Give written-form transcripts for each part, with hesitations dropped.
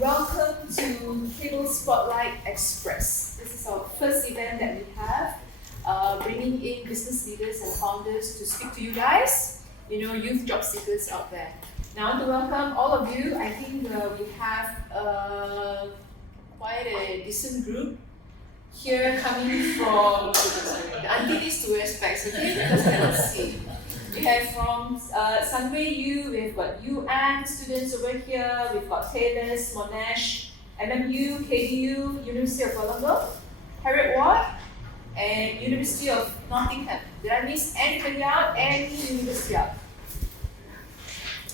welcome to Kabel Spotlight Express. This is our first event that we have, bringing in business leaders and founders to speak to you guys, youth job seekers out there. Now, I want to welcome all of you. I think we have quite a decent group here coming from, the auntie needs to wear specs, okay, because I cannot see. We have from Sunway U, we've got UAN students over here, we've got Taylor's, Monash, MMU, KDU, University of Colombo, Harriet Ward, and University of Nottingham. Did I miss anybody out? Any university out?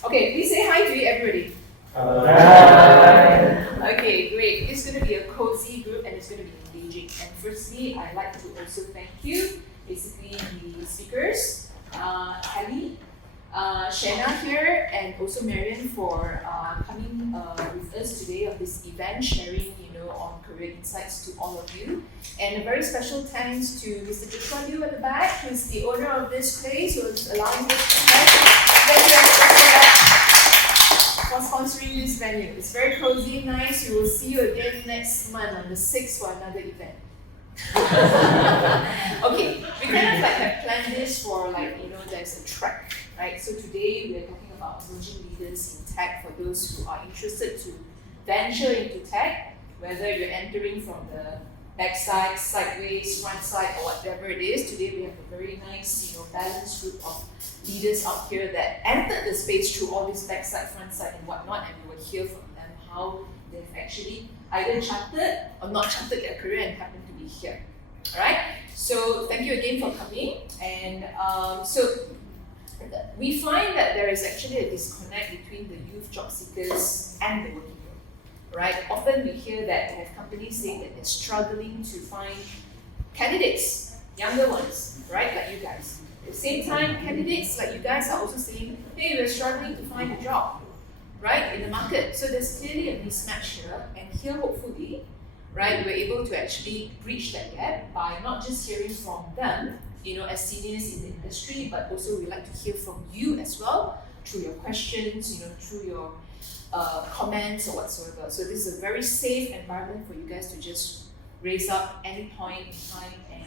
Okay, please say hi to everybody. Hi. Okay, great. It's going to be a cozy group and it's going to be engaging. And firstly, I'd like to also thank you, basically the speakers, Kelly, Shayna here, and also Marion for coming with us today on this event, sharing on career insights to all of you. And a very special thanks to Mr. Joshua Liu at the back, who's the owner of this place, who's allowing us to for sponsoring this venue. It's very cozy, nice. We will see you again next month on the 6th for another event. Okay, we kind of have planned this for there's a track, right? So today we're talking about emerging leaders in tech for those who are interested to venture into tech, whether you're entering from the backside, sideways, front side, or whatever it is. Today we have a very nice, balanced group of leaders out here that entered the space through all this backside, front side, and whatnot, and we will hear from them how they've actually either charted or not charted their career and happen to be here. All right. So thank you again for coming. And so we find that there is actually a disconnect between the youth job seekers and the working world. Right? Often we hear that we have companies saying that they're struggling to find candidates, younger ones, right? Like you guys. At the same time, candidates like you guys are also saying, hey, we're struggling to find a job, right, in the market. So there's clearly a mismatch here, and here hopefully, right, we're able to actually bridge that gap by not just hearing from them, as seniors in the industry, but also we like to hear from you as well through your questions, through your comments or whatsoever. So this is a very safe environment for you guys to just raise up any point in time and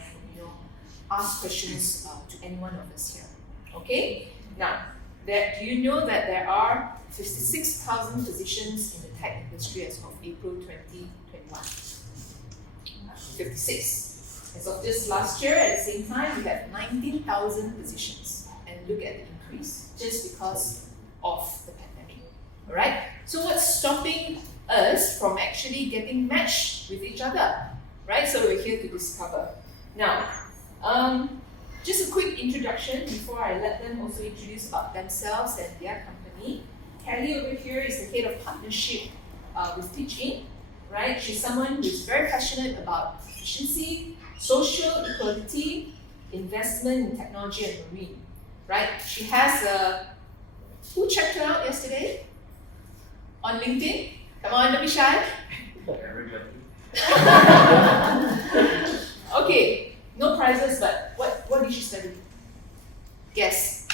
ask questions to any one of us here. Okay? Now, do you know that there are 56,000 positions in the tech industry as of April 2021? 56. As of just last year, at the same time, we had 19,000 positions. And look at the increase, just because of the pandemic. All right? So what's stopping us from actually getting matched with each other? Right? So we're here to discover. Now, just a quick introduction before I let them also introduce about themselves and their company. Kelly over here is the head of partnership with Teaching, right? She's someone who's very passionate about efficiency, social equality, investment in technology and marine, right? She has who checked her out yesterday? On LinkedIn? Come on, don't be shy. Okay. No prizes, but what did she study? Guess.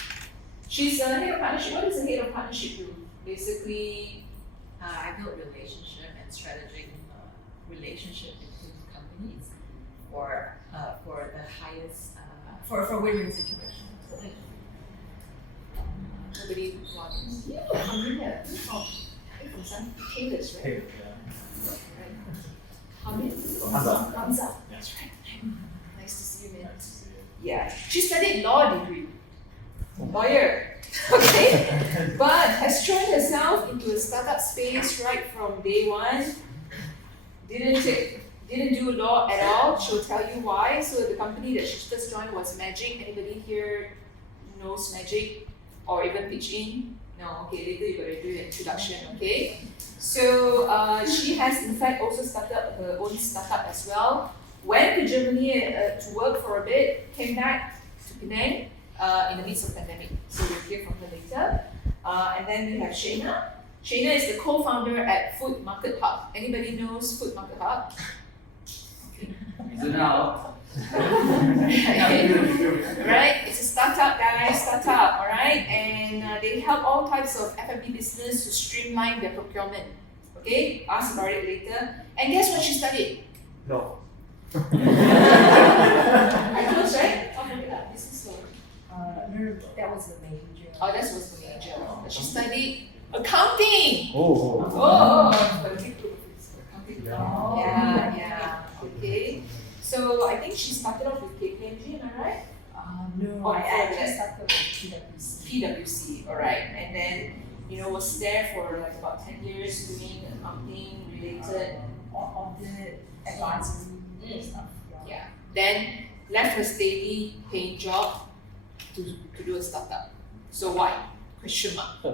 She's a head of partnership. What does a head of partnership do? Basically, I built relationship and strategic relationship between companies for the highest for win-win situation. Nobody wants. You from here. From some Taylor's, right? Hamza. Hamza. That's right. Nice to see you, man. Yeah, she studied law degree, lawyer, okay, but has thrown herself into a startup space right from day one. Didn't do law at all. She'll tell you why. So the company that she just joined was Magic. Anybody here knows Magic or even Pitch In? No. Okay, later you gotta do an introduction. Okay. So she has in fact also started her own startup as well. Went to Germany to work for a bit, came back to Penang in the midst of pandemic. So we'll hear from her later. And then we have Shayna. Shayna is the co-founder at Food Market Hub. Anybody knows Food Market Hub? Right? It's a startup, guys, startup, all right? And they help all types of F&B business to streamline their procurement. Okay, ask about it later. And guess what she studied? No. I close, right? Oh, look it up. This is so. No, that was the major. Oh, that was the major. She studied accounting. Oh. Oh, accounting. Yeah. Yeah. Okay. So I think she started off with KPMG, am I right? No, Oh, I actually yeah. started with PwC. PwC, alright. And then, was there for like about 10 years doing accounting related. All the advanced stuff. Yeah. Then left her steady paying job to do a startup. So why? Question mark.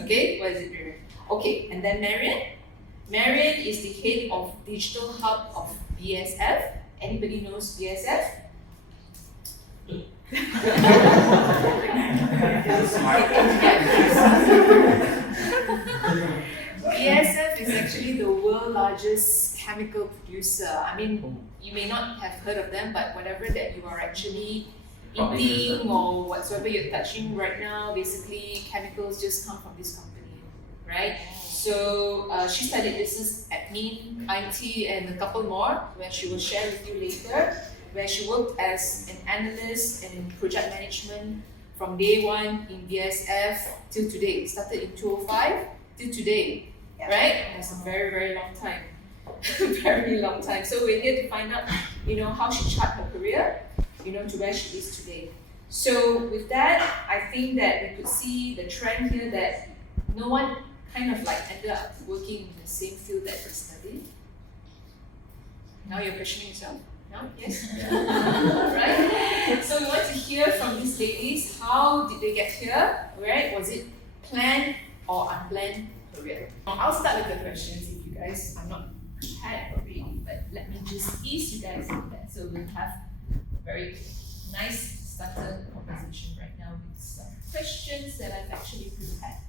Okay, what is it, Marion? Okay, and then Marion? Marion is the head of digital hub of BSF. Anybody knows BSF? BSF is actually the world's largest chemical producer. I mean, you may not have heard of them, but whatever that you are actually eating or whatsoever you're touching right now, basically chemicals just come from this company, right? So she studied business admin, IT, and a couple more, where she will share with you later, where she worked as an analyst and in project management from day one in BSF till today. Started in 2005 till today, right? That's a very, very long time. Very long time. So we're here to find out, how she charted her career, to where she is today. So with that, I think that we could see the trend here that no one kind of like ended up working in the same field that they studied. Now you're questioning yourself. No? Yes? Right? So we want to hear from these ladies, how did they get here? Right? Was it planned or unplanned career? Now, I'll start with the questions if you guys are not prepared already, but let me just ease you guys into that. So we'll have a very nice starter conversation right now with some questions that I've actually prepared.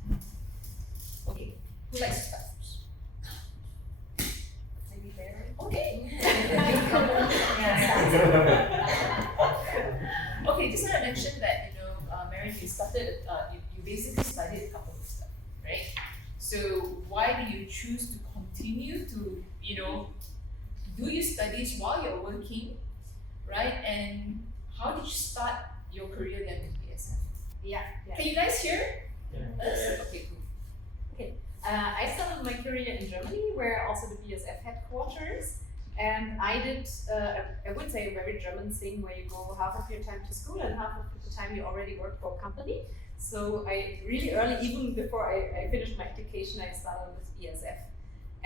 Okay, who likes to start first? Maybe Barry? Okay. Okay, just want to mention that, Marion, you started, you basically studied a couple of stuff, right? So why do you choose to continue to, do your studies while you're working, right? And how did you start your career then with BSF? Yeah. Can you guys hear? Yeah. Okay, cool. I started my career in Germany, where also the BSF headquarters, and I did, I would say, a very German thing where you go half of your time to school and half of the time you already work for a company. So I really early, even before I finished my education, I started with BSF.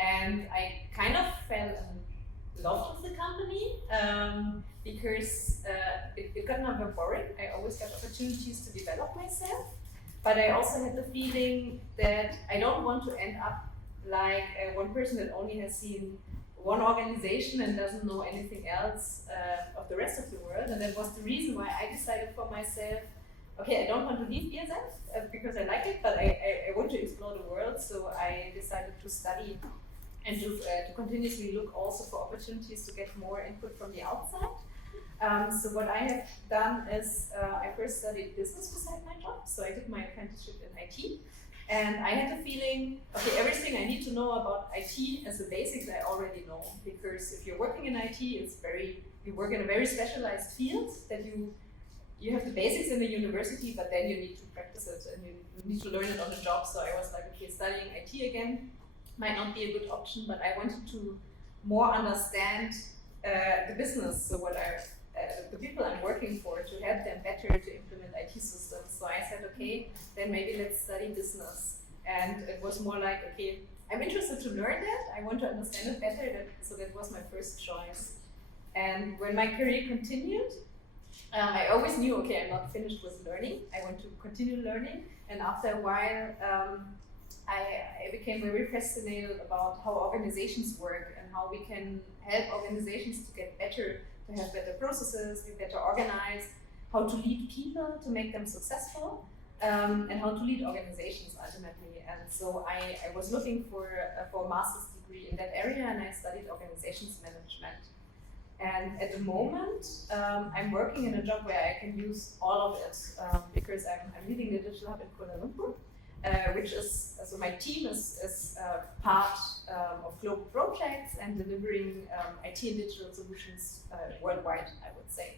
And I kind of fell in love with the company because it got never boring. I always got opportunities to develop myself. But I also had the feeling that I don't want to end up like one person that only has seen one organization and doesn't know anything else of the rest of the world. And that was the reason why I decided for myself, okay, I don't want to leave BSF because I like it, but I want to explore the world. So I decided to study and to continuously look also for opportunities to get more input from the outside. So what I have done is I first studied business beside my job. So I did my apprenticeship in IT. And I had the feeling, okay, everything I need to know about IT as the basics I already know. Because if you're working in IT, you work in a very specialized field that you have the basics in the university, but then you need to practice it and you need to learn it on the job. So I was like, okay, studying IT again might not be a good option, but I wanted to more understand the business. So the people I'm working for, to help them better to implement IT systems. So I said, okay, then maybe let's study business. And it was more like, okay, I'm interested to learn that. I want to understand it better. So that was my first choice. And when my career continued, I always knew, okay, I'm not finished with learning. I want to continue learning. And after a while, I became very fascinated about how organizations work and how we can help organizations to get better, to have better processes, be better organized, how to lead people to make them successful, and how to lead organizations ultimately. And so I was looking for a master's degree in that area, and I studied organizations management. And at the moment, I'm working in a job where I can use all of it because I'm leading the digital hub in Kuala Lumpur. which is, so my team is part of global projects and delivering IT and digital solutions worldwide, I would say.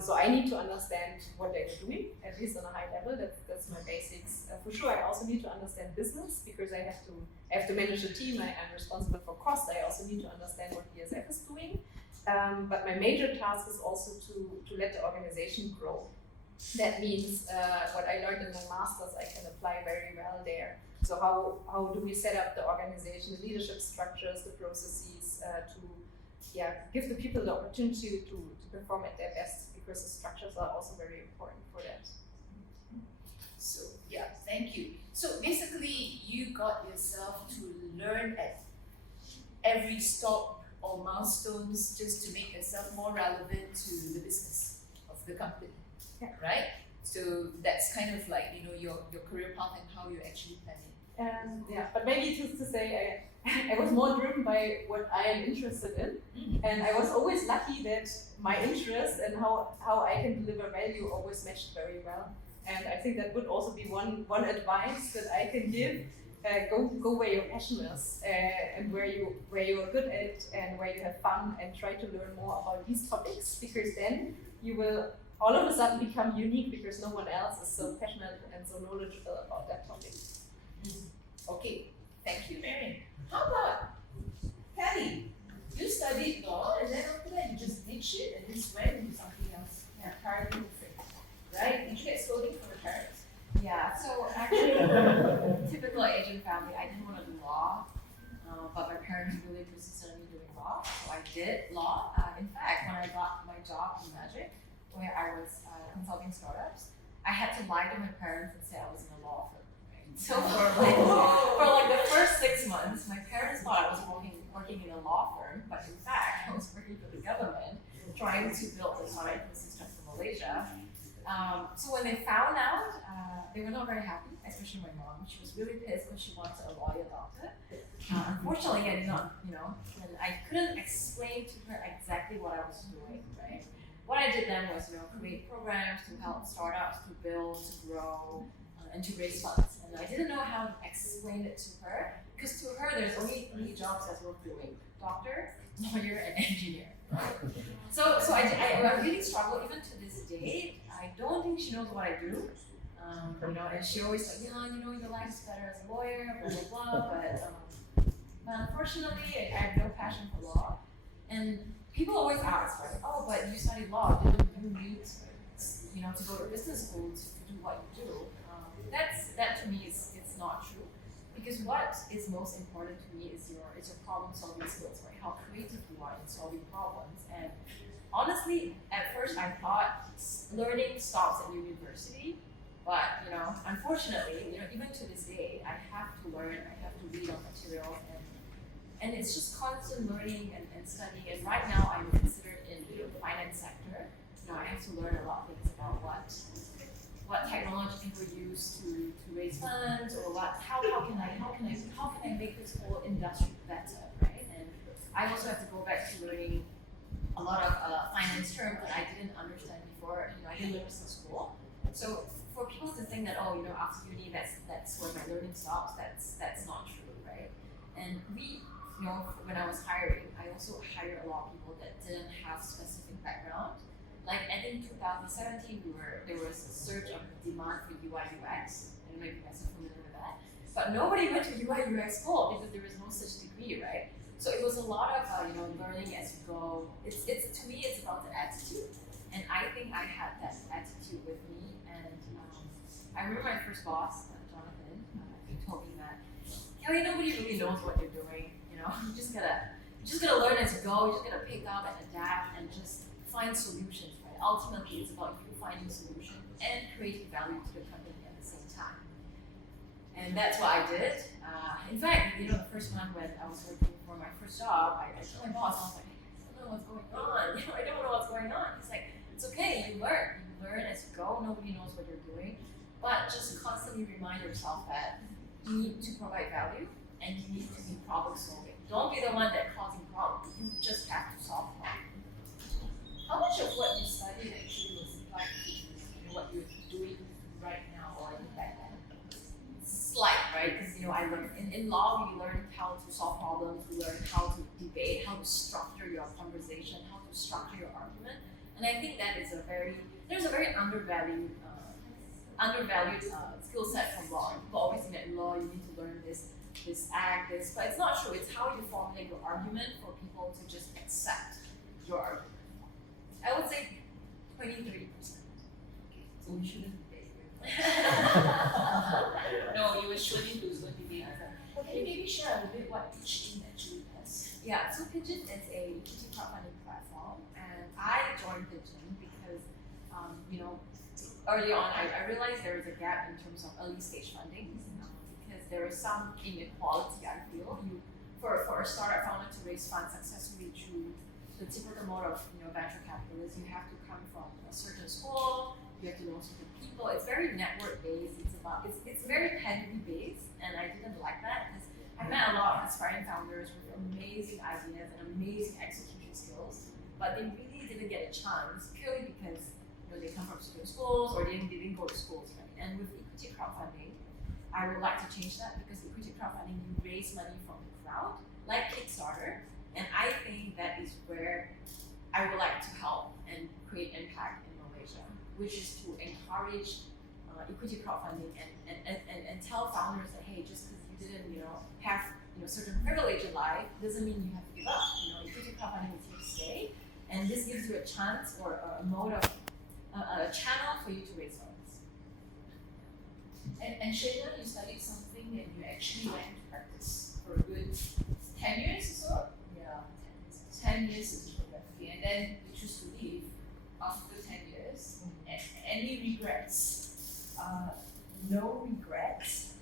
So I need to understand what they're doing, at least on a high level. That's my basics. For sure, I also need to understand business because I have to manage a team. I'm responsible for cost. I also need to understand what BASF is doing. But my major task is also to let the organization grow. That means what I learned in my masters, I can apply very well there. So how do we set up the organization, the leadership structures, the processes to give the people the opportunity to perform at their best, because the structures are also very important for that. So thank you. So basically, you got yourself to learn at every stop or milestones just to make yourself more relevant to the business of the company, right? So that's kind of like your career path and how you actually plan it. But maybe to say I was more driven by what I am interested in, and I was always lucky that my interest and how I can deliver value always matched very well. And I think that would also be one advice that I can give. Go where your passion is and where you're good at and where you have fun, and try to learn more about these topics, because then you will all of a sudden become unique because no one else is so passionate and so knowledgeable about that topic. Okay, thank you, Marion. How about Kelly? You studied law and then after that you just ditched it and just went into something else. Parenting, right? Did you get scolding from your parents? Yeah, so actually, typical Asian family, I didn't want to do law, but my parents really persisted on me doing law, so I did law. In fact, when I got my job in Magic, where I was consulting startups, I had to lie to my parents and say I was in a law firm. Right? So for the first 6 months, my parents thought I was working in a law firm, but in fact, I was working for the government, trying to build the startup ecosystem for Malaysia. So when they found out, they were not very happy, especially my mom. She was really pissed because she wanted a lawyer doctor. Unfortunately, I did not, and I couldn't explain to her exactly what I was doing, right? What I did then was, create programs to help startups to build, to grow, and to raise funds. And I didn't know how to explain it to her, because to her, there's only 3 jobs that's worth doing: doctor, lawyer, and engineer. So I really struggle even to this day. I don't think she knows what I do. And she always like, your life is better as a lawyer, blah blah blah. But unfortunately, I have no passion for law. And people always ask, right? Oh, but you studied law. Didn't you need, to go to business school to do what you do? That to me is not true. Because what is most important to me is your problem solving skills, right? How creative you are in solving problems. And honestly, at first I thought learning stops at university, but unfortunately, even to this day, I have to learn, I have to read on materials, and it's just constant learning and studying. And right now, I'm considered in the finance sector. I have to learn a lot of things about what technology people use to raise funds, or how can I make this whole industry better, right? And I also have to go back to learning a lot of finance terms that I didn't understand before. I didn't learn this in school. So for people to think that after uni that's where my learning stops, that's not true, right? And when I was hiring, I also hired a lot of people that didn't have specific background. Like, I think 2017, there was a surge of demand for UI UX. I don't know if you guys are familiar with that. But nobody went to UI UX school because there was no such degree, right? So it was a lot of learning as you go. It's to me, it's about the attitude, and I think I had that attitude with me. And I remember my first boss, Jonathan. He told me that, Kelly, nobody really knows what you're doing. You just gotta learn as you go. You just gotta pick up and adapt and just find solutions, right? Ultimately, it's about you finding solutions and creating value to the company at the same time. And that's what I did. In fact, the first month when I was working for my first job, I told my boss, I was like, I don't know what's going on. I don't know what's going on. He's like, it's okay, you learn as you go. Nobody knows what you're doing, but just constantly remind yourself that you need to provide value and you need to be problem solving. Don't be the one that's causing problems. You just have to solve problems. How much of what you studied actually was applied to what you're doing right now or back then? in law, we learn how to solve problems, we learn how to debate, how to structure your conversation, how to structure your argument. And I think that is there's a very undervalued skill set from law. People always think that in law you need to learn this act, this, but it's not true. It's how you formulate your argument for people to just accept your argument. I would say 20-30%. So we shouldn't debate. No, you were surely lose when debate. Can you maybe share a little bit what Pigeon actually does? Yeah, so Pigeon is a equity crowdfunding platform, and I joined Pigeon because, early on I realized there is a gap in terms of early stage funding because there is some inequality. I feel for a startup founder to raise funds successfully through the typical mode of venture capitalists, you have to come from a certain school, you have to know certain people. It's very network based. It's very pedigree based, and I didn't like that because I met a lot of aspiring founders with amazing ideas and amazing execution skills, but they really didn't get a chance purely because they come from certain schools or they didn't go to schools, right? And with equity crowdfunding, I would like to change that because equity crowdfunding, you raise money from the crowd, like Kickstarter, and I think that is where I would like to help and create impact in Malaysia, which is to encourage equity crowdfunding and tell founders that, hey, just because you didn't have certain privilege in life doesn't mean you have to give up. Equity crowdfunding is here to stay, and this gives you a chance or a mode of a channel for you to raise funds. And Shayna, you studied something and you actually went to practice for a good 10 years or so? Yeah, 10 years in photography, and then you choose to leave after 10 years. Any regrets? No regrets.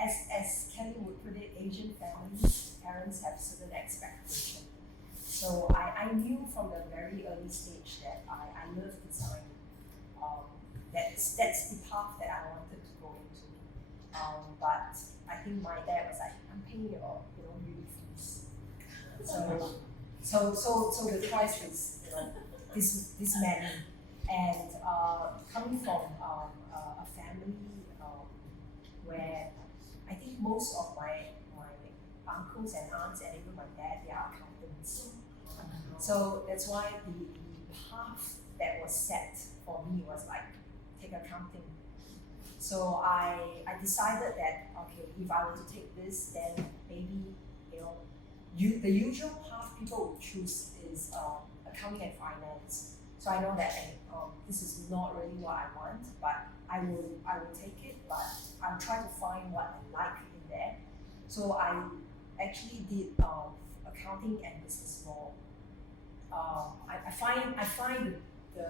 As Kelly would put it, Asian families, parents have certain expectations. So I knew from the very early stage that I love design. That's the path that I wanted to go into. But I think my dad was like, I'm paying your uni fees. So the choice was this many. And coming from a family where I think most of my uncles and aunts and even my dad, they are accountants. So that's why the path that was set for me was like, take accounting. So I decided that, okay, if I were to take this, then maybe, the usual path people would choose is accounting and finance. So I know that this is not really what I want, but I will take it, but I'll try to find what I like in there. So I actually did accounting and business law. I find the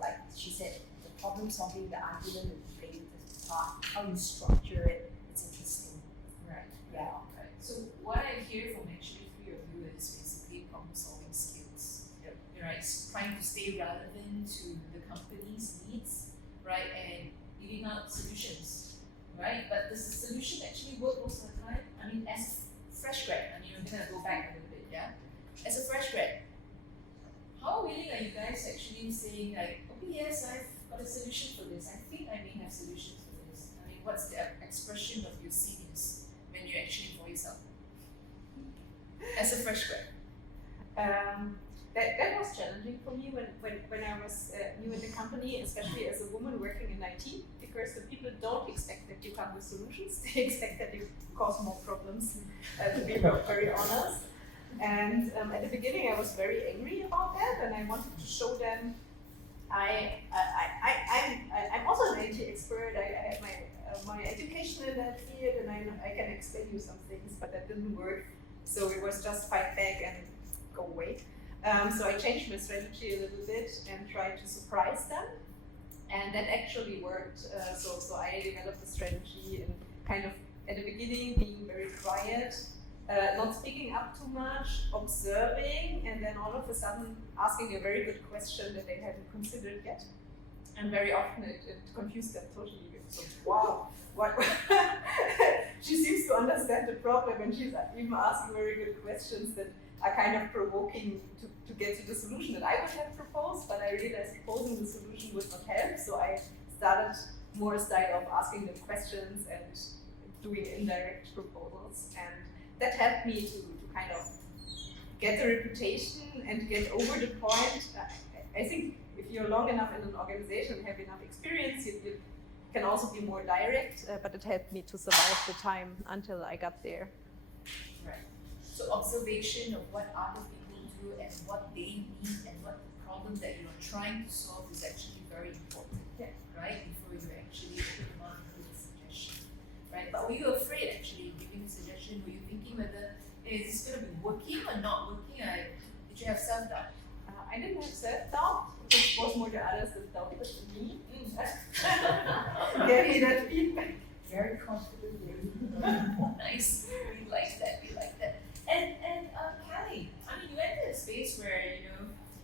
like she said, the problem solving, the argument, the debate, the part, how you structure it, it's interesting. Right. Yeah. Right. So what I hear from actually three of you is basically problem solving skills. Yep. Right. It's trying to stay relevant to the company's needs, right, and giving out solutions, right? But does the solution actually work most of the time? I mean, as a fresh grad, I'm gonna go back a little bit, yeah. As a fresh grad, how willing are you guys actually saying like, okay, yes, I've got a solution for this. I think I may have solutions for this. I mean, what's the expression of your CVs when you actually voice out? As a fresh grad. That was challenging for me when I was new in the company, especially as a woman working in IT, because the people don't expect that you come with solutions. They expect that you cause more problems, to be very honest. And at the beginning, I was very angry about that, and I wanted to show them I'm also an IT expert. I have my education in that field, and I can explain you some things, but that didn't work. So it was just fight back and go away. So I changed my strategy a little bit and tried to surprise them, and that actually worked. So I developed a strategy in kind of at the beginning being very quiet, not speaking up too much, observing, and then all of a sudden asking a very good question that they hadn't considered yet. And very often it confused them totally. So, wow, what? She seems to understand the problem, and she's even asking very good questions that are kind of provoking to get to the solution that I would have proposed, but I realized proposing the solution would not help, so I started more a style of asking them questions and doing indirect proposals, and that helped me to kind of get the reputation and get over the point. I think if you're long enough in an organization, have enough experience, you can also be more direct, but it helped me to survive the time until I got there. Right. So observation of what other people do and what they need and what the problem that you're trying to solve is actually very important. Yeah. Right? Before you actually open your mouth and give a suggestion. Right? But were you afraid actually giving a suggestion? Were you thinking whether is this going to be working or not working? Did you have self-doubt? I didn't have self-doubt. It was more the others that doubted me. Gave me that feedback. Very confident lady. Nice. We like that. We like that. And Callie, I mean, you enter a space where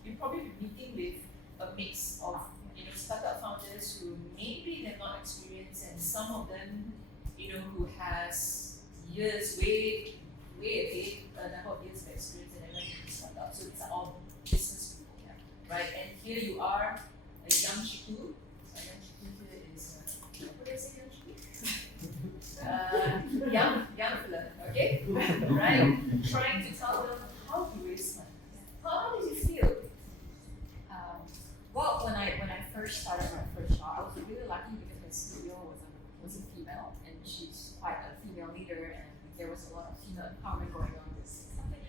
you probably be meeting with a mix of startup founders who maybe they're not experienced, and some of them who has years way ahead, a number of years of experience, and they went into startup. So it's all business people, right? And here you are, a young chiku. A young chiku here is what do I say, young chiku? Young fella, okay? Right? Trying to tell them how to raise money. How did you feel? Well, when I first started my first job, I was really lucky because my CEO was a female, and she's quite a female leader, and there was a lot of female empowerment going on in this company.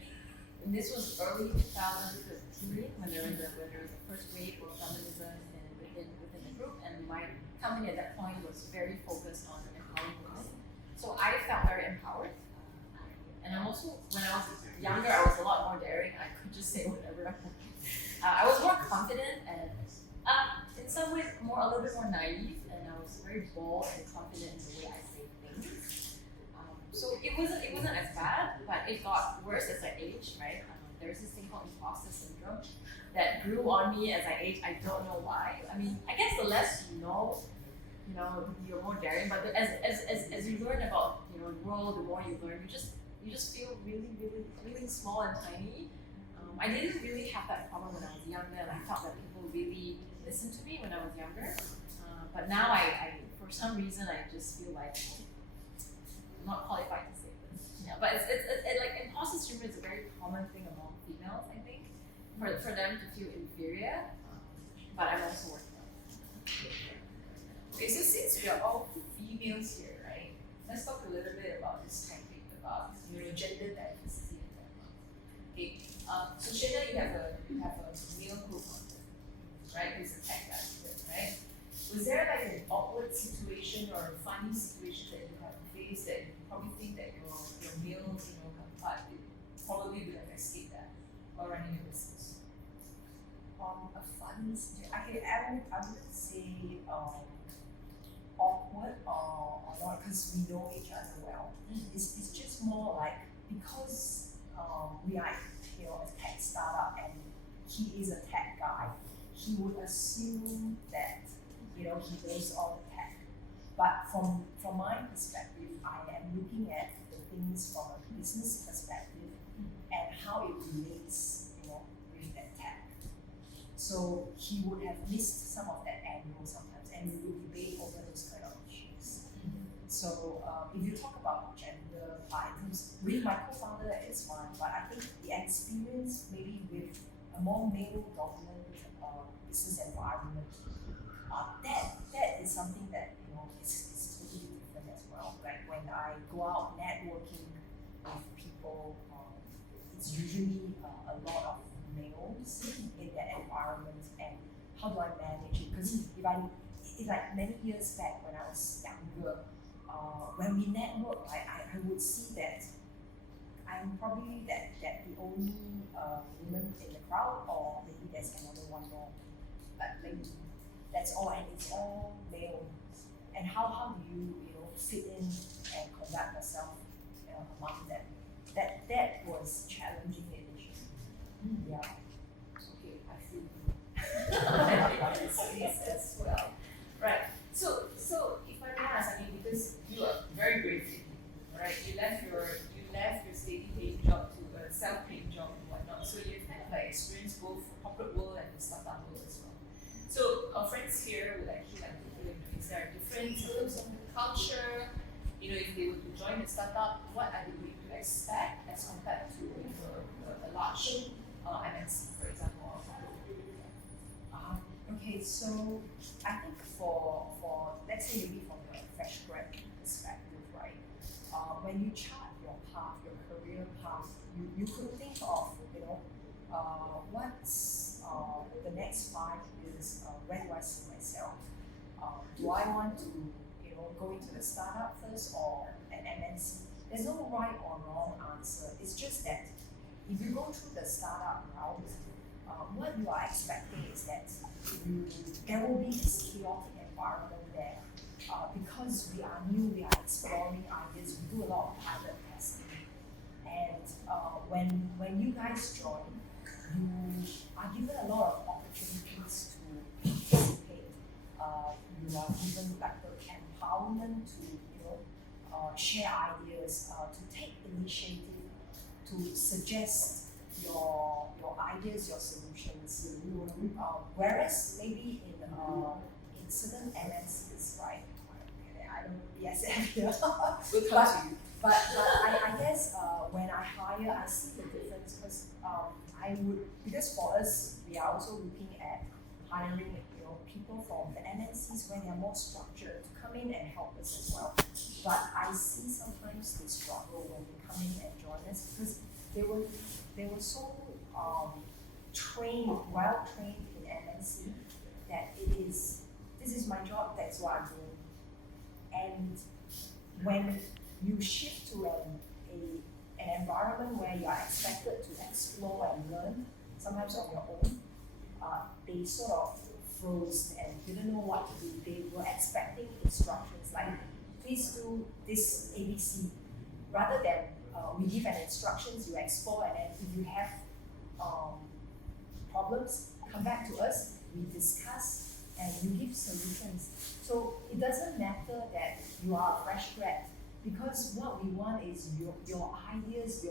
And this was early 2013 when there was the first wave of feminism within the group, and my company at that point was very focused on empowering women. So I felt very empowered. And I'm also, when I was younger, I was a lot more daring. I could just say whatever I wanted. I was more confident and in some ways a little bit more naive, and I was very bold and confident in the way I say things. So it wasn't as bad, but it got worse as I aged, right? There's this thing called imposter syndrome that grew on me as I aged. I don't know why. I mean, I guess the less you know, you're more daring. But as you learn about the world, the more you learn, you just feel really, really, really small and tiny. I didn't really have that problem when I was younger, and I felt that people really listened to me when I was younger. But now I for some reason, I just feel like I'm not qualified to say this. But it's like imposter syndrome is a very common thing among females, I think, for them to feel inferior. But I'm also working on it. Okay, so since we are all females here, right? Let's talk a little bit about this topic about gender diversity and whatnot. Okay. So Shayna, you have a male co-founder, right? Who's a tech guy, right? Was there like an awkward situation or a funny situation that you have faced that you probably think that your male counterpart probably would have escaped that while running a business? A funny situation. I wouldn't say awkward or not, because we know each other well. It's just more like because we are a tech startup and he is a tech guy, he would assume that he knows all the tech. But from my perspective, I am looking at the things from a business perspective and how it relates with that tech. So he would have missed some of that angle sometimes, and we would debate over those kind of issues. So if you talk about gender items, with my co-founder it's fine, but I think the experience maybe with a more male-dominant business environment, that is something that is totally different as well. Like when I go out networking with people, it's usually a lot of males in that environment, and how do I manage it? Because it's like many years back when I was younger, when we network, I would see that I'm probably the only woman in the crowd, or maybe there's another one more. But maybe that's all, and it's all male. And how do you fit in and conduct yourself among them? That was challenging initially. Yeah. Okay, I feel you. Space as well. Right. So if I may ask, I mean, because you are very brave, right? You left your steady paying job to a self-paying job and whatnot. So you've kind of like experienced both corporate world and the startup world as well. So our friends here would actually like to hear, is there a difference in terms of culture? If they were to join a startup, what are they going to expect as compared to a large MNC, for example? Okay, so I think for let's say maybe from the fresh grad perspective, right? When you chart your path, your career path, you could think of, what's the next 5 years, where do I see myself? Do I want to, go into the startup first or an MNC? There's no right or wrong answer. It's just that if you go through the startup route, what you are expecting is that there will be this chaotic environment there. Because we are new, we are exploring ideas, we do a lot of pilot testing. And when you guys join, you are given a lot of opportunities to participate. You are given like the empowerment to share ideas, to take initiative, to suggest your ideas, your solutions. Whereas maybe in certain MNCs, right? I don't know BSF here. We'll come to you. But I guess when I hire, I see the difference because for us, we are also looking at hiring people from the MNCs where they are more structured to come in and help us as well. But I see sometimes they struggle when they come in and join us because they were so well trained in MNC that this is my job, that's what I'm doing. And when you shift to an environment where you are expected to explore and learn, sometimes on your own, they sort of froze and didn't know what to do. They were expecting instructions like, please do this ABC, rather than we give an instructions, you explore, and then if you have problems, come back to us, we discuss, and you give solutions. So it doesn't matter that you are a fresh grad, because what we want is your ideas,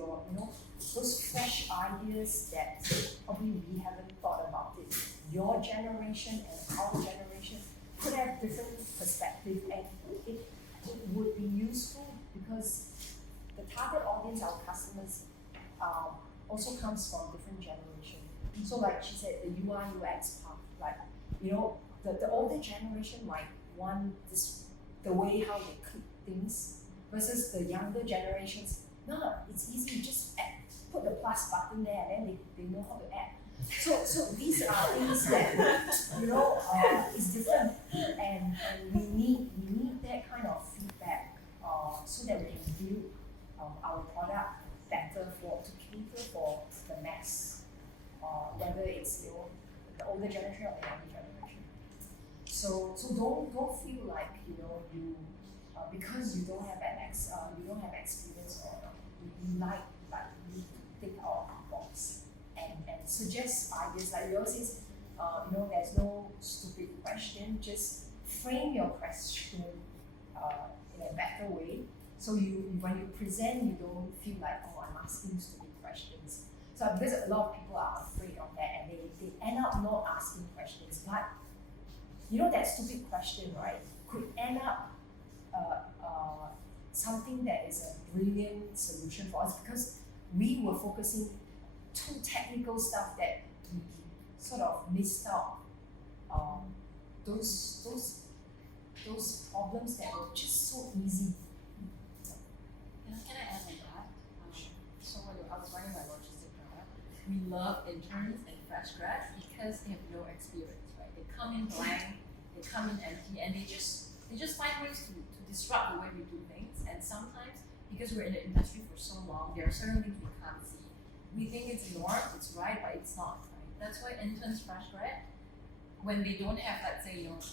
those fresh ideas that probably we haven't thought about it. Your generation and our generation could have different perspective, and it would be useful because the target audience, our customers, also comes from different generation. So like she said, the UI UX part, like the older generation might want the way how they click things versus the younger generations. No, it's easy, just put the plus button there and then they know how to add. So these are things that is different, and we need that kind of feedback so that we can build our product better to cater for the mass, whether it's the older generation or the younger generation. So don't feel like you because you don't have experience or you like you think out of the box and suggest ideas. Like yours is there's no stupid question, just frame your question in a better way. So when you present, you don't feel like, oh, I'm asking stupid questions. So because a lot of people are afraid of that and they end up not asking questions. But that stupid question, right, could end up something that is a brilliant solution for us, because we were focusing too technical stuff that we sort of missed out those problems that were just so easy. Can I add on that? So when I was running my logistics product, we love interns and fresh grads because they have no experience, right? They come in blank, they come in empty, and they just find ways to disrupt the way we do things. And sometimes, because we're in the industry for so long, there are certain things we can't see. We think it's norm, it's right, but it's not, right? That's why interns, fresh grad, when they don't have, let's say, don't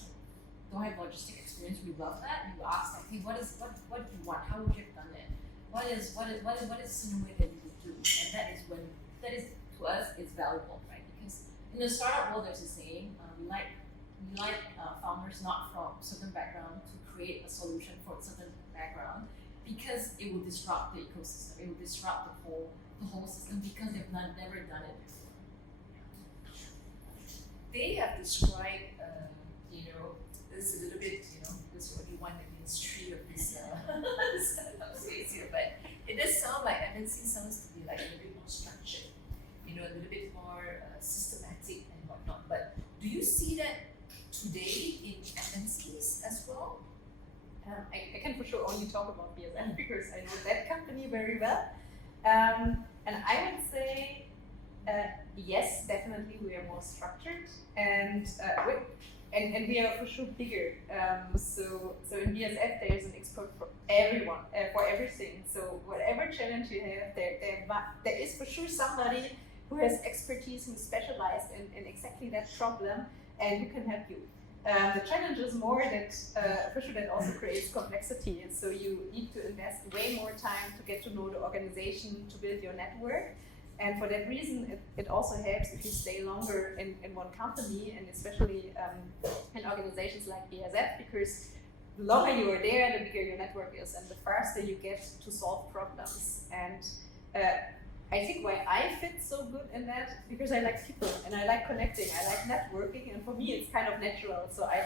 have logistic experience, we love that. We ask like, hey, what do you want? How would you have done it? What is some way that you would do? And that is to us is valuable, right? Because in the startup world, there's a saying, we like founders not from certain background to create a solution for a certain background, because it will disrupt the ecosystem. It will disrupt the whole system because they've never done it before. They have described, this a little bit, because we want the ministry of this startup space. it does sound like MNC sounds to be like a little bit more structured, you know, a little bit more systematic and whatnot. But do you see that today in MNCs as well? I can for sure only talk about BSF because I know that company very well. And I would say, yes, definitely we are more structured and we are for sure bigger. So in BSF there is an expert for everyone, for everything. So whatever challenge you have, there is for sure somebody who has expertise, who's specialized in exactly that problem and who can help you. The challenge is more that, for sure, that also creates complexity. And so you need to invest way more time to get to know the organization, to build your network. And for that reason, it also helps if you stay longer in one company, and especially in organizations like BSF, because the longer you are there, the bigger your network is, and the faster you get to solve problems. And I think why I fit so good in that, because I like people and I like connecting, I like networking, and for me it's kind of natural. So I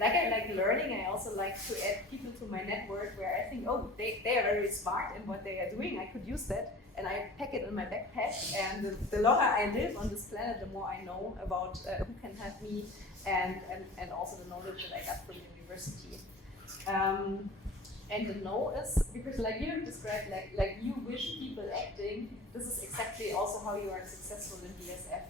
like learning. I also like to add people to my network where I think, oh, they are very smart in what they are doing. I could use that, and I pack it in my backpack. And the longer I live on this planet, the more I know about who can help me, and also the knowledge that I got from university. And the no is because, like you have described, like you wish people acting. This is exactly also how you are successful in BSF.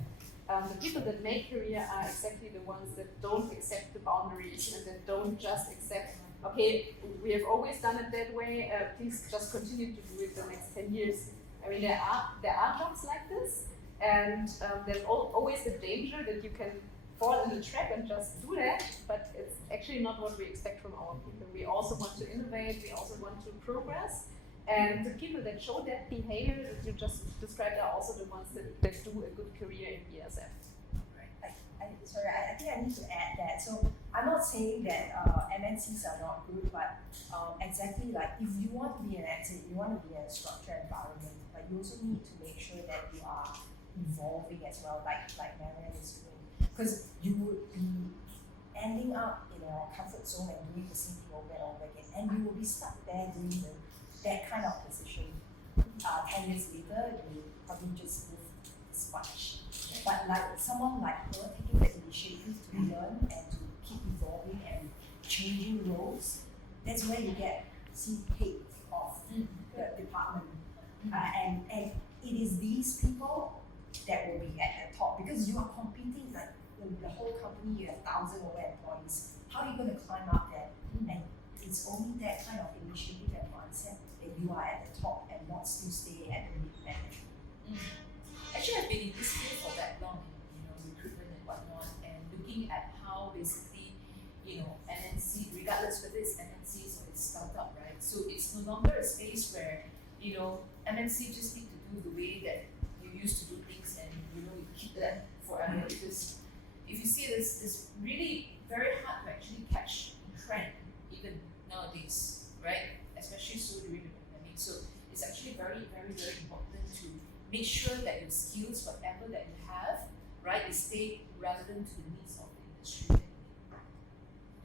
The people that make career are exactly the ones that don't accept the boundaries and that don't just accept, okay, we have always done it that way, please just continue to do it the next 10 years. I mean, there are jobs like this, and there's always the danger that you can fall in the trap and just do that, but it's actually not what we expect from our people. We also want to innovate, we also want to progress, and the people that show that behavior that you just described are also the ones that do a good career in BSF. Sorry, I think I need to add that. So I'm not saying that MNCs are not good, but exactly like if you want to be an actor, you want to be in a structured environment, but you also need to make sure that you are evolving as well, like Marion is doing. Because you would be ending up in a comfort zone and doing the same thing over and over again, and you will be stuck there doing that kind of position. 10 years later, you probably just move sponge. But like someone like her taking the initiative to learn and to keep evolving and changing roles, that's where you get head of the department. And it is these people that will be at the top, because you are competing like the whole company, you have 1,000 over employees. How are you going to climb up there? And it's only that kind of initiative and mindset that you are at the top and not still stay at the mid-management. Actually, I've been in this field for that long, recruitment and whatnot, and looking at how basically, MNC, regardless whether it's MNCs or it's startup, right? So it's no longer a space where, MNC just need to do the way that you used to do things, and you keep that forever. Because if you see this, it's really very hard to actually catch trend even nowadays, right? Especially so during the pandemic. So it's actually very, very, very important to make sure that your skills, whatever that you have, right, is stay relevant to the needs of the industry,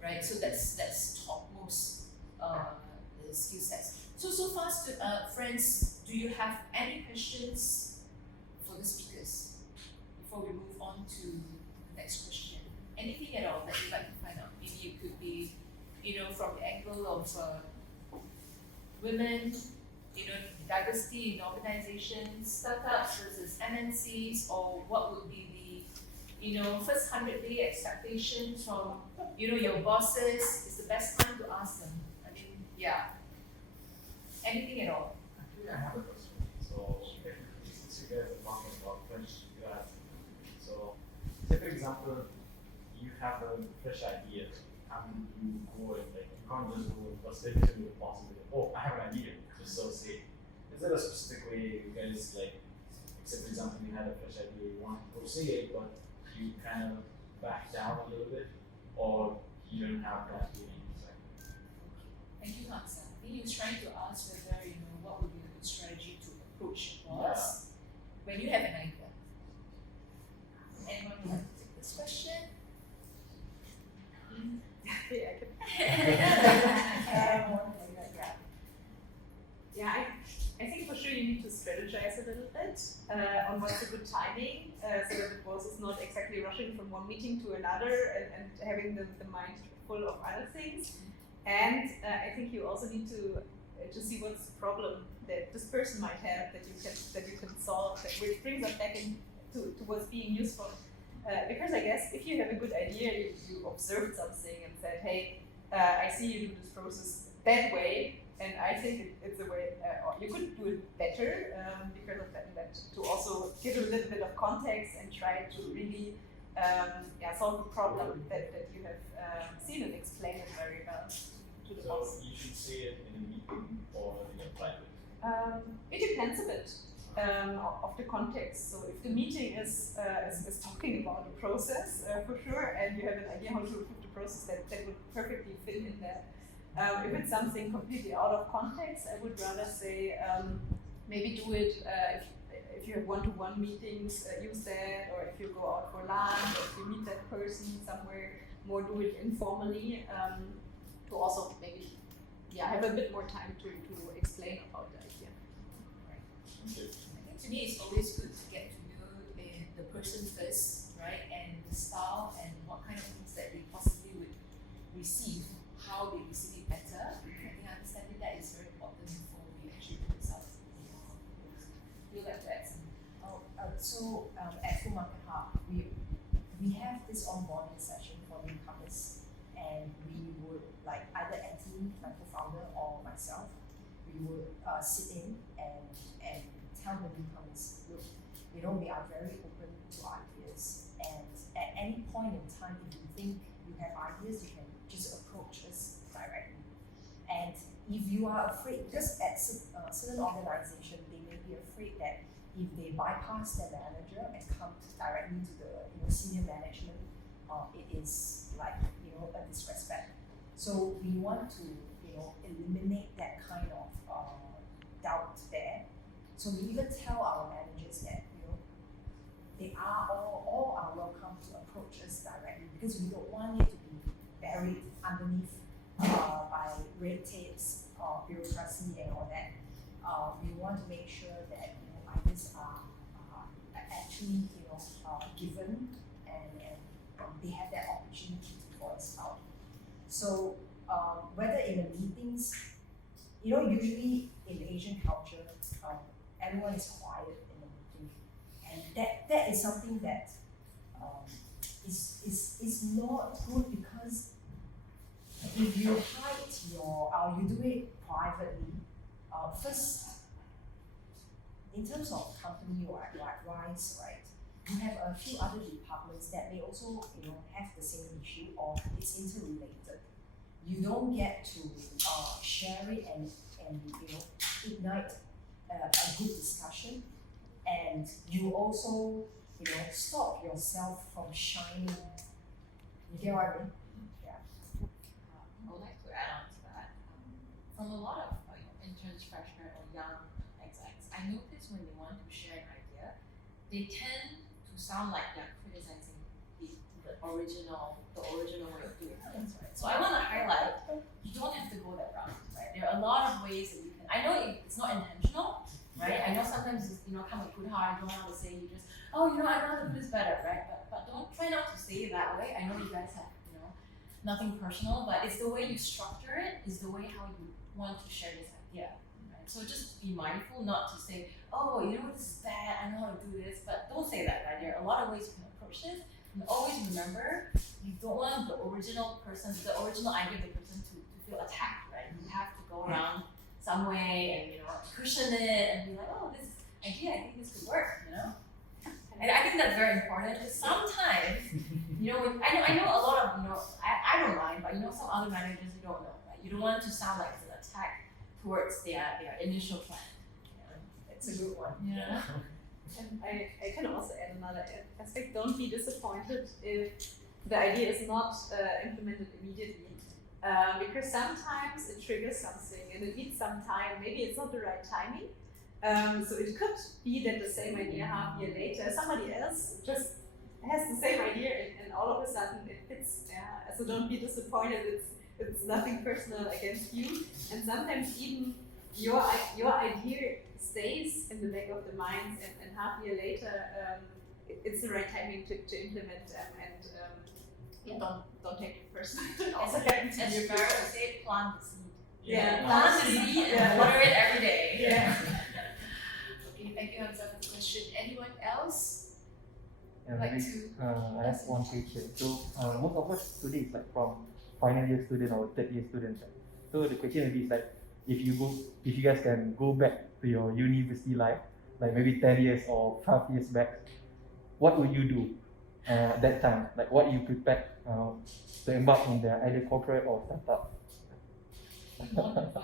right? So that's topmost the skill sets. So far, friends, do you have any questions for the speakers before we move on to the next question? Anything at all that you'd like to find out? Maybe it could be, from the angle of women, diversity in organizations, startups versus MNCs, or what would be the, first 100-day expectations from, your bosses? Is the best time to ask them. I mean, yeah. Anything at all? Actually, I have a question. So, since you guys are talking about fresh grads, so say for example, you have a fresh idea, and you go and you can't just go and first edition with possibility. Oh, I have an idea. Just so say, is there a specific way you guys say for example, you had a fresh idea, you want to proceed, but you kind of back down a little bit, or you don't have that feeling? Thank you, Hansa. I think he was trying to ask whether, what would be a good strategy to approach a boss when you have an idea. Anyone would like to take this question? Yeah, I can. Yeah, it on what's a good timing, so that the boss is not exactly rushing from one meeting to another and having the mind full of other things. And I think you also need to see what's the problem that this person might have that you can solve, which brings us back towards being useful. Because I guess if you have a good idea, you observed something and said, hey, I see you do this process that way, and I think it's a way, or you could do it better because of that, and that to also give a little bit of context and try to really solve the problem that you have seen and explain it very well to the boss. So you should say it in a meeting or in a private. It depends a bit of the context. So if the meeting is talking about the process for sure, and you have an idea how to improve the process, that would perfectly fit in there. If it's something completely out of context, I would rather say maybe do it if you have one-to-one meetings, use that, or if you go out for lunch, or if you meet that person somewhere, more do it informally to also maybe have a bit more time to explain about the idea. Okay. I think to me it's always good to get to know the person first, right? And the style and what kind of things that they possibly would receive, how they receive it better. I think understanding that is very important before we actually put this out. You'd like to add something? So at Full Market Hub, we have this onboarding session for newcomers, and we would, like, either Anthony, my co-founder, or myself, we would sit in and tell the newcomers, look, we are very open to ideas, and at any point in time, if you think you have ideas, you can just approach us directly. And if you are afraid, because at certain organizations, they may be afraid that if they bypass their manager and come directly to the senior management, it is like a disrespect. So we want to eliminate that kind of doubt there. So we even tell our managers that they are all are welcome to approach us directly, because we don't want it to be buried underneath by red tapes, bureaucracy, and all that. We want to make sure that ideas are actually given, and they have that opportunity to voice out. So whether in the meetings, usually in Asian culture, everyone is quiet in the meeting, and that is something that is not good, because if you hide you do it privately, first, in terms of company wise, right, you have a few other departments that may also have the same issue, or it's interrelated. You don't get to share it and ignite a good discussion, and you also stop yourself from shining. You get what I mean? Yeah. I would like to add on to that. From a lot of interns, freshmen, or young execs, I notice when they want to share an idea, they tend to sound like they're criticizing the original way of doing things, right? So I want to highlight, you don't have to go that route, right? There are a lot of ways that you can. I know it's not intentional, right? I know sometimes it's come with good heart. You don't want to say, you just, I want to do this better, right? But don't try not to say it that way. I know you guys have nothing personal, but it's the way you structure it, is the way how you want to share this idea, right? So just be mindful not to say, this is bad, I know how to do this, but don't say that, right? There are a lot of ways you can approach this, and always remember, you don't want the original idea of the person to feel attacked, right? You have to go around some way and cushion it and be like, this idea, I think this could work, And I think that's very important, because sometimes, I know a lot of, I don't mind, but some other managers you don't know, right? You don't want it to sound like it's an attack towards their initial plan. It's a good one. Yeah. And I can also add another aspect. Don't be disappointed if the idea is not implemented immediately, because sometimes it triggers something and it needs some time. Maybe it's not the right timing. So it could be that the same idea half a year later, somebody else just has the same idea, and all of a sudden it fits. So don't be disappointed. It's nothing personal against you. And sometimes even your idea stays in the back of the mind, and half a year later, it's the right timing to implement them, and don't take it personally. As Marion said, plant the seed. Yeah. Plant the seed and water it every day. Yeah. Okay, thank you, Hamza, for the question. Anyone else? Yeah, Like maybe, to I have one question. So most of us today is like from final year student or third year students. Right? So the question maybe is like if you guys can go back to your university life, like maybe 10 years or 5 years back, what would you do at that time? Like what you prepared to embark in the either corporate or startup? More than 5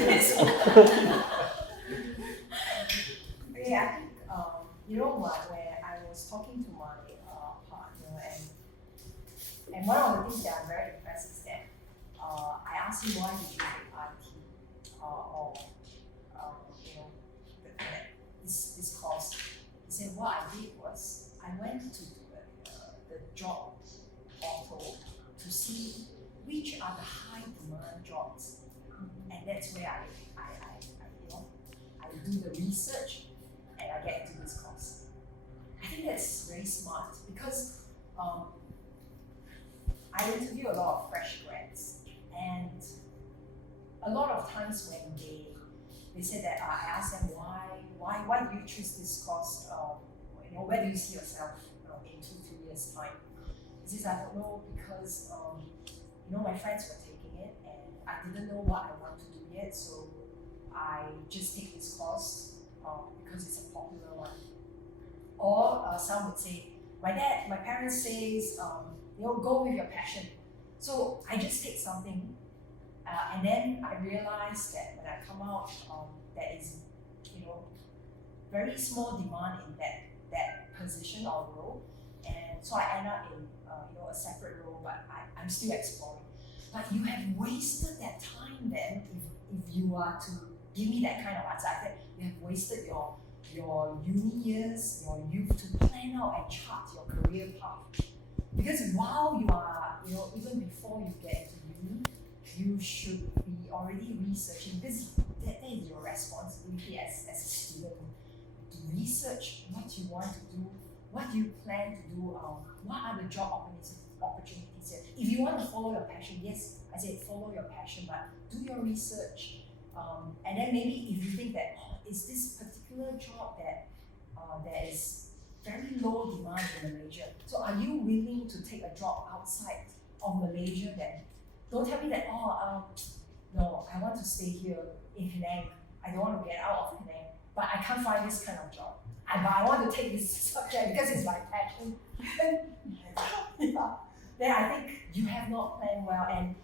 years. Okay, I think you know what, where I was talking to my partner, and one of the things that I'm very impressed is that I asked him why did you take IT or you know this course. He said what I did was I went to the job portal to see which are the high demand jobs, and that's where I you know I do the research and I get into this course. I think that's very smart because I interview a lot of fresh grads, and a lot of times when they say that I ask them why do you choose this course? You know, where do you see yourself in 2 years time? He says I don't know because you know my friends were taking it and I didn't know what I want to do yet, so I just take this course because it's a popular one. Or some would say, my parents says, you know, go with your passion. So I just take something, and then I realized that when I come out, there is, you know, very small demand in that position or role, and so I end up in you know a separate role, but I'm still exploring. But you have wasted that time then if you are to give me that kind of answer. I said you have wasted your uni years, your youth to plan out and chart your career path. Because while you are, you know, even before you get into uni, you should be already researching. Because that is your responsibility as a student, to research what you want to do, what you plan to do, what are the job opportunities here. If you want to follow your passion, yes, I said follow your passion, but do your research. And then maybe if you think that is this particular job that there is very low demand in Malaysia, so are you willing to take a job outside of Malaysia then? Don't tell me that no, I want to stay here in Penang. I don't want to get out of Penang, but I can't find this kind of job. But I want to take this subject because it's my passion. Yeah. Then I think you have not planned well, and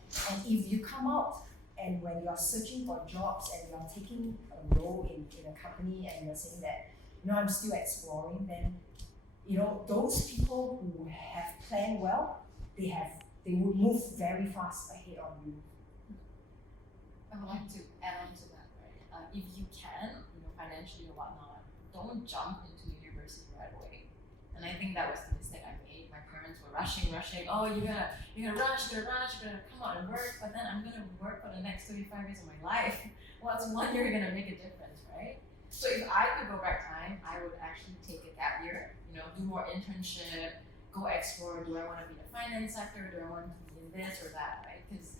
if you come out and when you are searching for jobs and you are taking a role in a company and you're saying that, you know, I'm still exploring, then, you know, those people who have planned well, they will move very fast ahead of you. I would like to add on to that, right? If you can, you know, financially or whatnot, don't jump into university right away. And I think that was the mistake I made. My parents were rushing. Oh, you're gonna rush, you're gonna come out and work, but then I'm gonna work for the next 35 years of my life. What's 1 year gonna make a difference, right? So if I could go back time, I would actually take a gap year, you know, do more internship, go explore. Do I want to be in the finance sector? Do I want to be in this or that, right? Because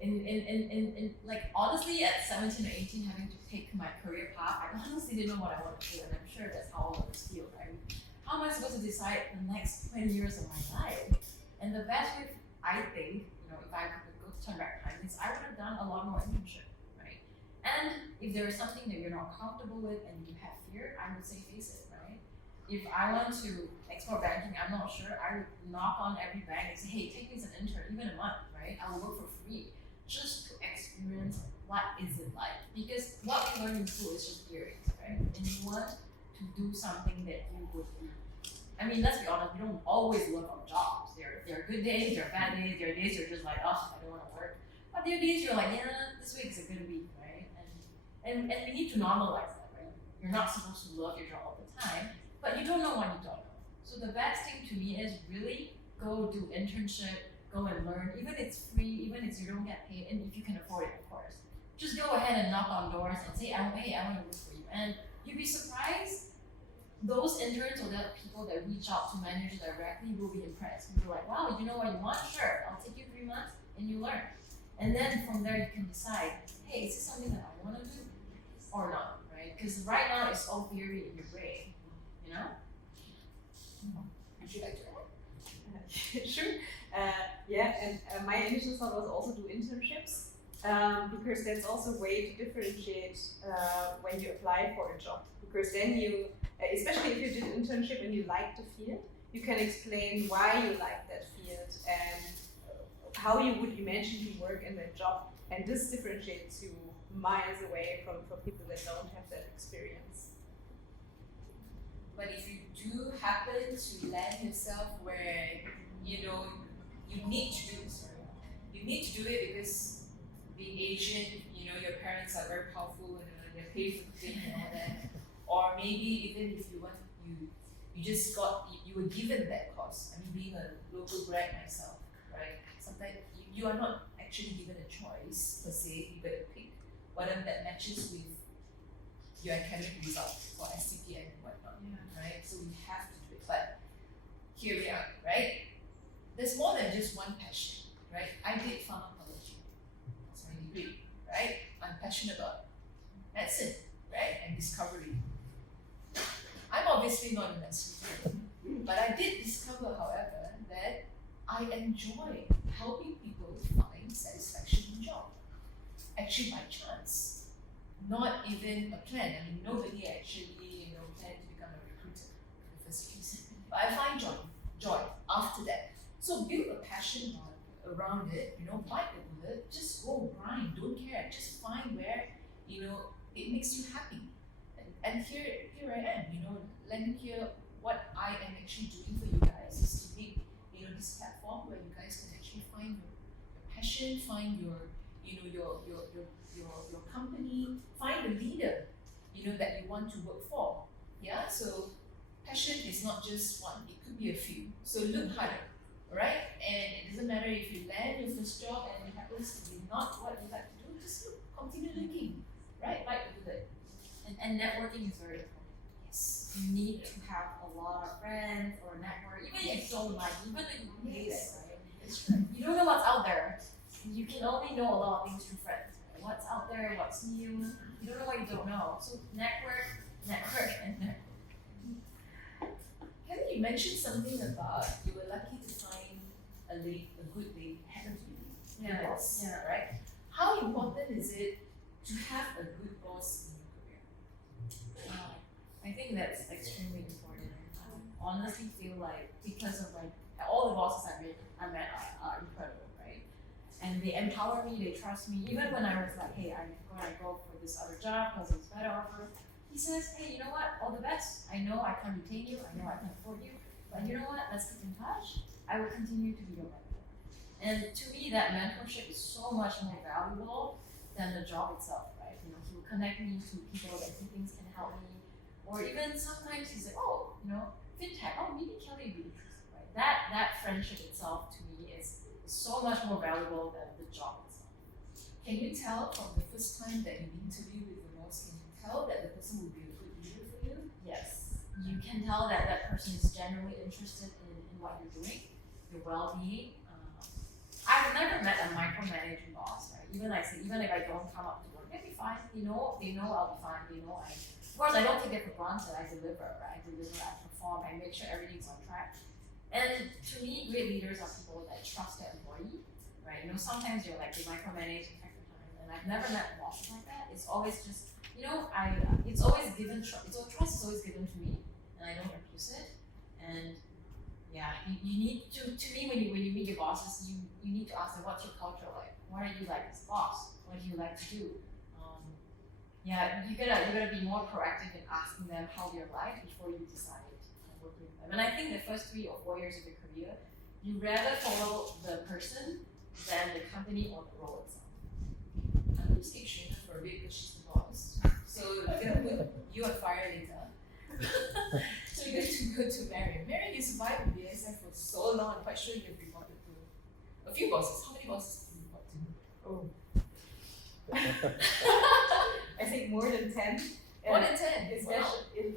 in like honestly at 17 or 18 having to pick my career path, I honestly didn't know what I wanted to do, and I'm sure that's how all of us feel, right? How am I supposed to decide the next 20 years of my life? And the best way, I think, you know, if I could go to turn back time, is I would have done a lot more internship, right? And if there is something that you're not comfortable with and you have fear, I would say face it, right? If I want to explore banking, I'm not sure, I would knock on every bank and say, hey, take me as an intern, even a month, right? I will work for free just to experience what is it like. Because what we learn in school is just theories, right? And you want to do something that you would do. I mean, let's be honest, we don't always love our jobs. There are good days, there are bad days, there are days you're just like, oh, I don't want to work. But there are days you're like, yeah, this week is a good week, right? And we need to normalize that, right? You're not supposed to love your job all the time, but you don't know what you don't know. So the best thing to me is really go do internship, go and learn, even if it's free, even if you don't get paid, and if you can afford it, of course. just go ahead and knock on doors and say, hey, I want to work for you. And you'd be surprised, those interns or the people that reach out to managers directly will be impressed. You'll be like, wow, you know what you want? Sure, I'll take you 3 months and you learn. And then from there you can decide, hey, is this something that I want to do or not, right? Because right now it's all theory in your brain, you know? Would you like to add? Sure. And my initial thought was also do internships because that's also a way to differentiate when you apply for a job. Because then you, especially if you did an internship and you like the field, you can explain why you like that field and how you would imagine to work in that job. And this differentiates you miles away from people that don't have that experience. But if you do happen to land yourself where, you know, you need to do this, you need to do it because being Asian, you know, your parents are very powerful and they're paid for the thing and all that. Or maybe even if you want, you just got, you were given that course. I mean, being a local grad myself, right? Sometimes you are not actually given a choice per se. You got to pick whatever that matches with your academic results for SCP and whatnot, right? So you have to do it. But here we are, right? There's more than just one passion, right? I did pharmacology. That's my degree, right? I'm passionate about medicine, right? And discovery. I'm obviously not in medicine, but I did discover, however, that I enjoy helping people find satisfaction in job. Actually, by chance, not even a plan. I mean, nobody actually, you know, planned to become a recruiter in the first place. But I find joy after that. So build a passion around it. You know, bite the bullet. Just go grind. Don't care. Just find where, you know, it makes you happy. And here I am, you know, lending here what I am actually doing for you guys is to make, you know, this platform where you guys can actually find your passion, find your, you know, your company, find the leader, you know, that you want to work for. Yeah, so passion is not just one, it could be a few. So look harder, right? And it doesn't matter if you land your first job and it happens to be not what you like to do, just look, continue looking, right? Bite the bullet. And networking is very important. Yes. You need to have a lot of friends or a network, even if you don't like, even if you hate it, right? That's right. You don't know what's out there. You can only know a lot of things through friends. Right? What's out there, what's new. You don't know what you don't know. So network, and network. Heather, you mentioned something about you were lucky to find a good lady, happen to be Yeah. boss, Yeah. right? How important is it to have a good boss in your career? I think that's extremely important. I honestly feel like because of like all the bosses I met are incredible, right? And they empower me, they trust me. Even when I was like, hey, I'm gonna go for this other job because it's better offer. He says, hey, you know what? All the best. I know I can't retain you. I know I can't afford you. But you know what? Let's keep in touch. I will continue to be your mentor. And to me, that mentorship is so much more valuable than the job itself, right? You know, he will connect me to people that he thinks can help me. Or even sometimes he's like, oh, you know, fintech, oh, maybe Kelly would be interested, right? That friendship itself to me is so much more valuable than the job itself. Can you tell from the first time that you interview with the boss, can you tell that the person will be a good leader for you? Yes. You can tell that that person is genuinely interested in what you're doing, your well-being. I've never met a micromanaging boss, right? Even if I don't come up to work, they'll be fine. They know I'll be fine. They know of course, I don't take it for granted. I deliver, right? I perform, I make sure everything's on track. And to me, great leaders are people that trust their employee, right? You know, sometimes you're like, they micromanage and take your time. And I've never met bosses like that. It's always just, you know, it's always given, trust is always given to me, and I don't abuse it. And yeah, you need to me, when you meet your bosses, you need to ask them, what's your culture like? What are you like as a boss? What do you like to do? Yeah, you gotta be more proactive in asking them how they're like before you decide on working with them. And I think the first 3 or 4 years of your career, you rather follow the person than the company or the role itself. I'm going to take Shayna for a bit because she's the boss. So we're gonna put you on fire later. So we're going to go to Marion. Marion, you survived with BSF for so long. I'm quite sure you've reported to a few bosses. How many bosses did you report to? I I think more than 10. More than 10.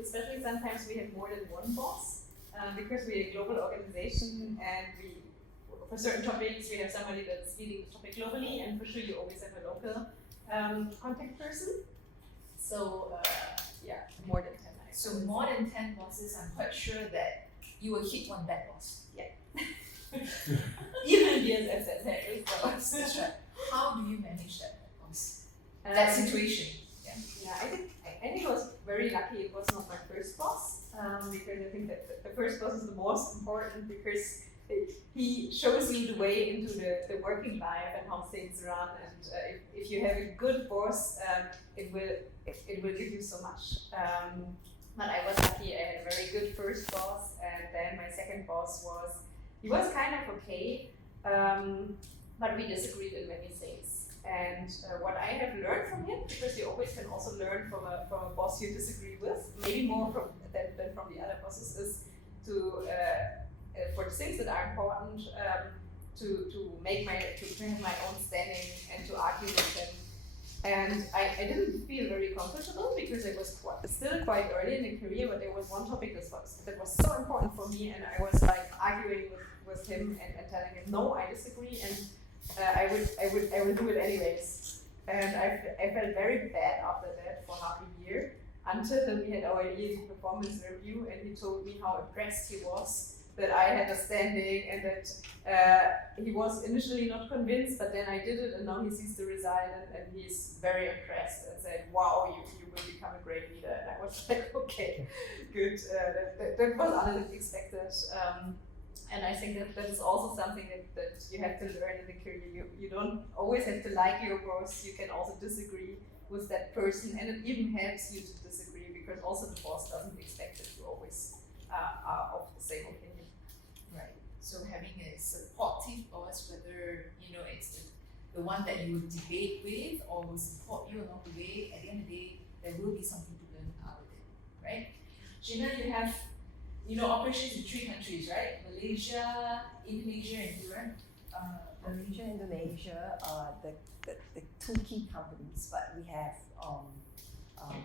Especially sometimes we have more than one boss because we're a global organization and for certain topics we have somebody that's leading the topic globally, and for sure you always have a local contact person. So yeah, more than 10. So more than 10 bosses, I'm quite sure that you will hit one bad boss. Even yes, as well. That's right. How do you manage that bad boss? That situation? Yeah, I think I was very lucky. It was not my first boss because I think that the first boss is the most important because he shows you the way into the working life and how things run. And if you have a good boss, it will give you so much. But I was lucky. I had a very good first boss, and then my second boss was kind of okay, but we disagreed in many things. And what I have learned from him, because you always can also learn from a boss you disagree with, maybe more than from the other bosses, is to for the things that are important, to have my own standing and to argue with him. And I didn't feel very comfortable because it was still quite early in the career, but there was one topic that was so important for me, and I was like arguing with him and telling him, no, I disagree, and I would do it anyways. And I felt very bad after that for half a year, until we had our yearly performance review, and he told me how impressed he was that I had a standing, and that he was initially not convinced, but then I did it, and now he sees the result, and he's very impressed and said, wow, you will become a great leader. And I was like, okay, good. That was unexpected. And I think that is also something that you have to learn in the career. You don't always have to like your boss. You can also disagree with that person, and it even helps you to disagree because also the boss doesn't expect that you always are of the same opinion. Right. So having a supportive boss, whether it's the one that you will debate with or will support you along the way, at the end of the day, there will be something to learn out of it, right? Shayna, you have operations in 3 countries, right? Malaysia, Indonesia, and Iran. Malaysia, Indonesia, the 2 key companies, but we have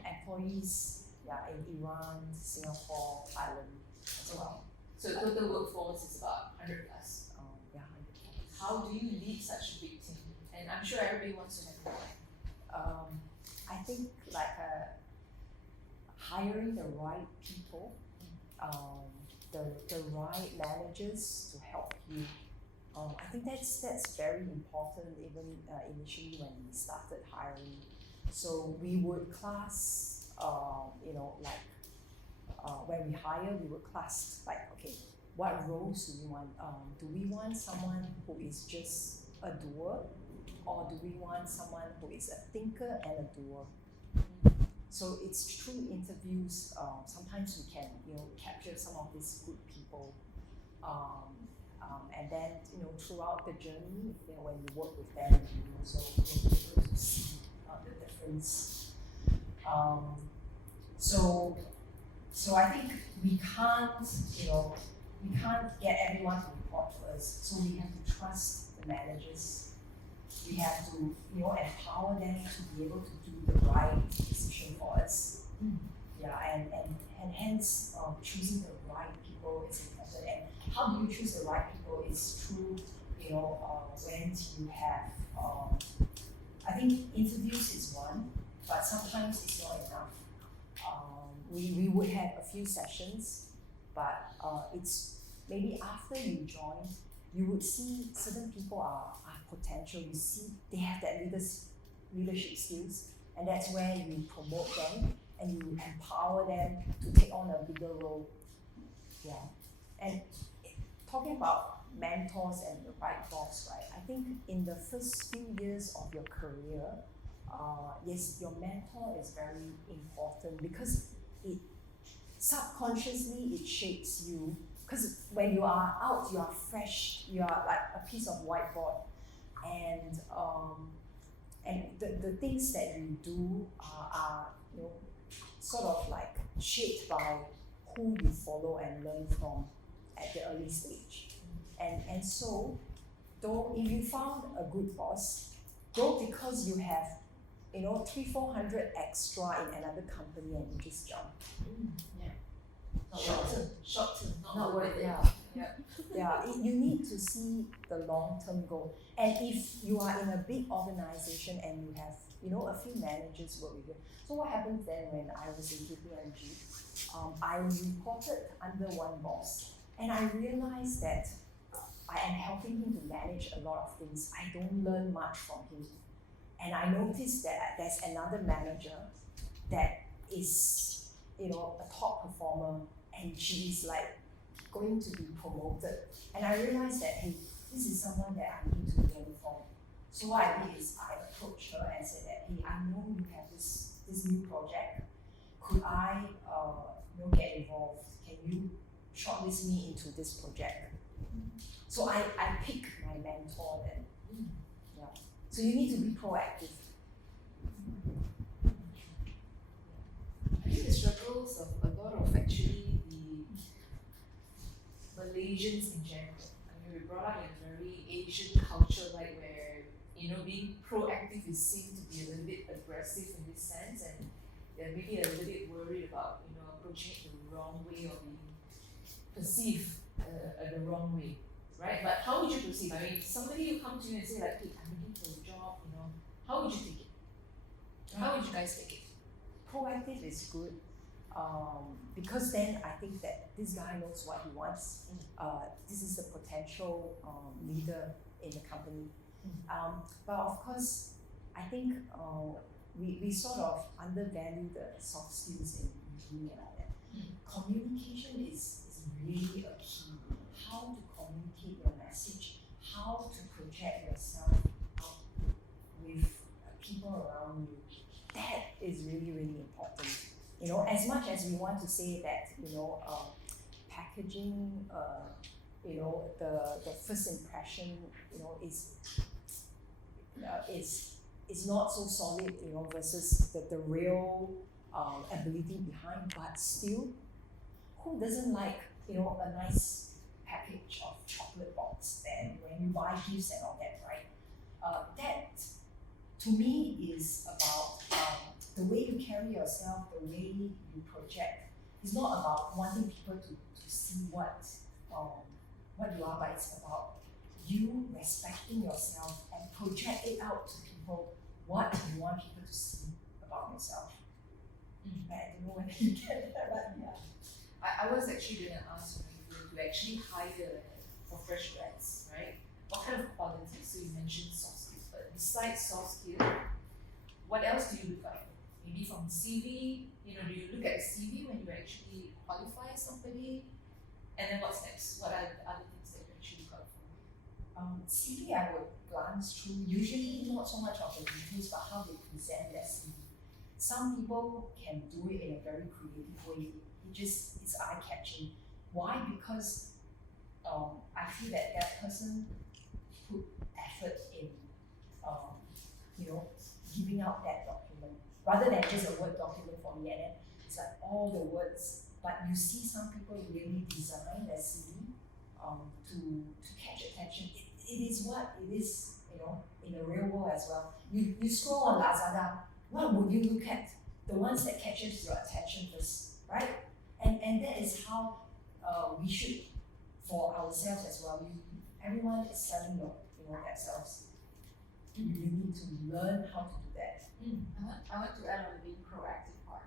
employees in Iran, Singapore, Thailand as well. So total workforce is about 100 plus. 100 plus. How do you lead such a big team? And I'm sure everybody wants to have more. I think hiring the right people, the right managers to help you. I think that's very important even initially when we started hiring. So we would class, when we hire, we would class okay, what roles do we want? Do we want someone who is just a doer, or do we want someone who is a thinker and a doer? So it's through interviews. Sometimes we can capture some of these good people, and then throughout the journey, when you work with them, you also will be able to see the difference. So I think we can't get everyone to report to us. So we have to trust the managers. We have to empower them to be able to do the right decision for us. And hence choosing the right people is important. And how do you choose the right people is through when you have I think interviews is one, but sometimes it's not enough. We would have a few sessions, but it's maybe after you join, you would see certain people are potential. You see they have that leadership skills, and that's where you promote them and you empower them to take on a bigger role. And talking about mentors and the right boss, right? I think in the first few years of your career, yes, your mentor is very important because it subconsciously it shapes you. Because when you are out, you are fresh. You are like a piece of whiteboard, and the things that you do are sort of like shaped by who you follow and learn from at the early stage. And so, if you found a good boss, don't because you have 300-400 extra in another company and you just jump. Short term, not worth it. You need to see the long-term goal. And if you are in a big organization and you have, a few managers work with you. So what happens then when I was in KPMG, I reported under one boss, and I realized that I am helping him to manage a lot of things. I don't learn much from him. And I noticed that there's another manager that is, a top performer, and she is like going to be promoted. And I realized that, hey, this is someone that I need to learn from. So what I did is I approached her and said that, hey, I know you have this new project. Could I, get involved? Can you shortlist me into this project? So I pick my mentor then. Yeah. So you need to be proactive. I think the struggles of a lot of actually the Malaysians in general. I mean, we're brought up in a very Asian culture, like where being proactive is seen to be a little bit aggressive in this sense, and they're maybe a little bit worried about approaching it the wrong way or being perceived the wrong way, right? But how would you perceive? I mean, somebody will come to you and say like, hey, I'm looking for a job, how would you take it? How would you guys take it? Proactive is good, because then I think that this guy knows what he wants. This is the potential leader in the company. But of course, I think we sort of undervalue the soft skills in meeting and all that. Communication is really a key. How to communicate your message, how to project yourself out with people around you. That is really, really important. As much as we want to say that, packaging, the first impression, is not so solid, versus the real ability behind. But still, who doesn't like, a nice package of chocolate box then when you buy gifts and all that, right? That to me is about the way you carry yourself, the way you project. It's not about wanting people to see what you are, but it's about you respecting yourself and project it out to people what you want people to see about yourself. I don't know whether you get that, but yeah. I was actually going to ask you to actually hire for fresh grads, right? What kind of qualities? So you mentioned soft skills, but besides soft skills, what else do you look out for? Maybe from CV, do you look at the CV when you actually qualify somebody? And then what's next? What are the other things that you actually look out for? CV I would glance through, usually not so much of the details, but how they present their CV. Some people can do it in a very creative way. It's eye-catching. Why? Because I feel that person put effort in, giving out that document, rather than just a Word document for me, and then it's like all the words. But you see some people really design their CV to catch attention. It is what it is, in the real world as well. You scroll on Lazada, what would you look at? The ones that catches your attention first, right? And that is how we should, for ourselves as well. Everyone is selling themselves. You need to learn how to do that. I want to add on the being proactive part.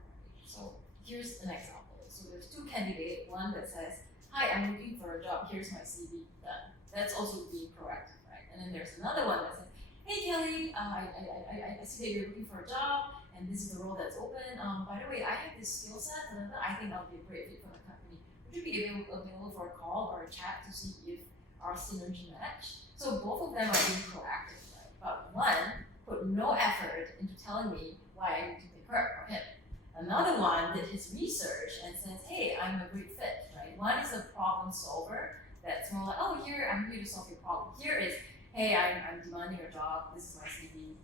So here's an example. So there's two candidates, one that says, hi, I'm looking for a job, here's my CV, done. That's also being proactive, right? And then there's another one that says, hey Kelly, I see that you're looking for a job, and this is the role that's open. By the way, I have this skill set, and I think I'll be a great fit for the company. Would you be available for a call or a chat to see if our synergy match? So both of them are being proactive, right? But one put no effort into telling me why I need to pick her or him. Another one did his research and says, hey, I'm a great fit, right? One is a problem solver that's more like, oh, here, I'm here to solve your problem. Here is, hey, I'm demanding a job, this is my CV,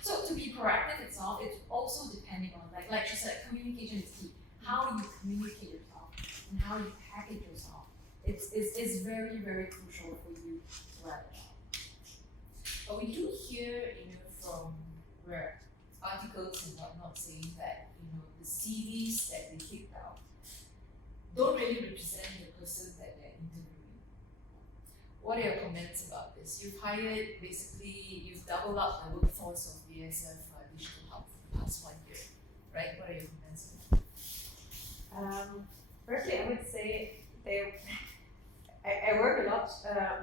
So to be proactive itself, it's also depending on, like she said, communication is key. How you communicate yourself and how you package yourself. It's very, very crucial for you to have a job. But we do hear, from were articles and whatnot saying that, the CVs that they kicked out don't really represent the person that they're interviewing. What are your comments about this? You've doubled up the workforce of BSF Digital Hub for the past 1 year, right? What are your comments on that? Firstly, I would say I work a lot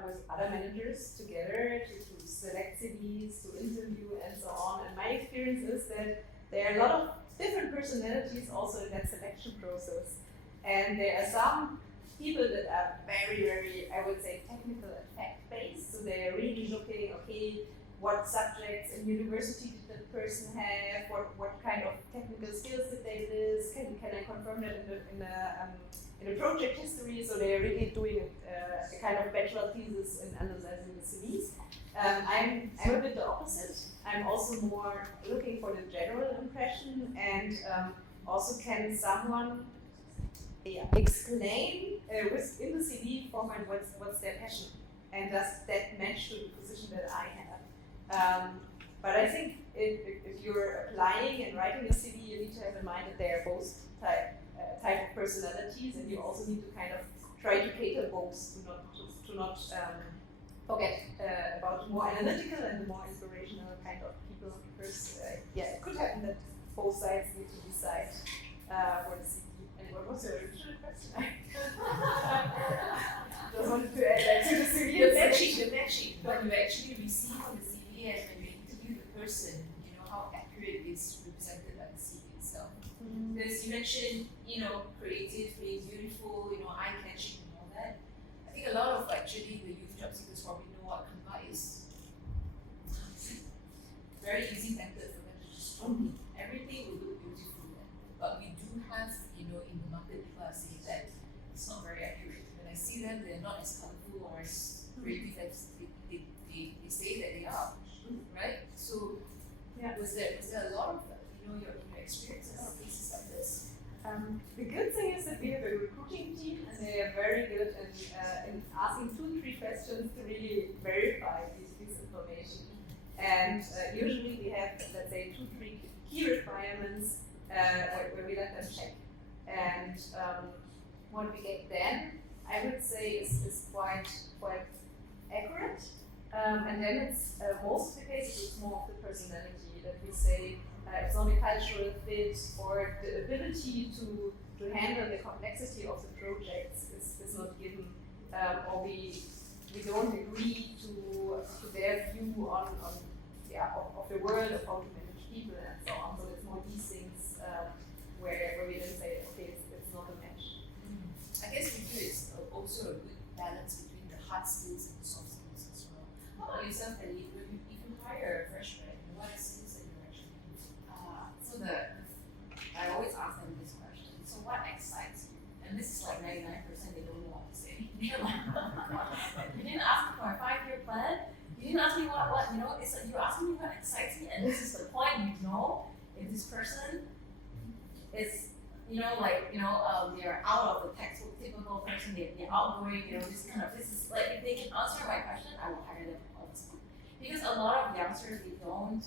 with other managers together to select CVs, to interview, and so on. And my experience is that there are a lot of different personalities also in that selection process. And there are some people that are very, very, I would say, technical and fact-based. So they're really looking, okay, what subjects in university did that person have? What kind of technical skills did they list? Can I confirm that in a project history? So they're really doing a kind of bachelor thesis in analyzing the CVs. I'm a bit the opposite. I'm also more looking for the general impression, and also can someone explain within the CV format what's their passion, and does that match to the position that I have. But I think if you're applying and writing a CV, you need to have in mind that there are both type of personalities, and you also need to kind of try to cater both to not forget about the more analytical and the more inspirational kind of people, because it could happen that both sides need to decide for the CV. And what was your original question? Just wanted to add that to the CV. The matching, what you actually receive on the CV and when you interview the person, how accurate it is represented by the CV itself. Because you mentioned, creative, being beautiful, eye-catching and all that. I think a lot of actually the youth job seekers probably know what Kabel is. Very easy method for them to just everything will look beautiful then. But we do have, in the market, people are saying that it's not very accurate. When I see them, they're not as colorful or as creative as they say that they are, right? So, was there a lot of, your experience, a lot of cases like this? The good thing is that we have a recruiting team, and they are very good in asking 2-3 questions to really verify this information. And usually we have, let's say, 2-3 key requirements where we let them check. And what we get then, I would say, is quite accurate. And then it's most of the cases it's more of the personality that we say it's not a cultural fit, or the ability to handle the complexity of the projects is not given, or we don't agree to their view on of the world of how to manage people and so on. So it's more these things where we then say, okay, it's not a match. I guess with you it's also a good balance between the hard skills and the soft skills as well. How about yourself, Ellie? If you hire a fresh grad, what skills that you're actually doing? I always ask them this question. So what excites you? And this is like 99% they don't know what to say. They're like, you didn't ask me for a 5-year plan. You didn't ask me what it's like you're asking me what excites me, and this is the point. If this person is they're out of the textbook typical person, they're outgoing, this is like, if they can answer my question, I will hire them all the time. Because a lot of youngsters, they don't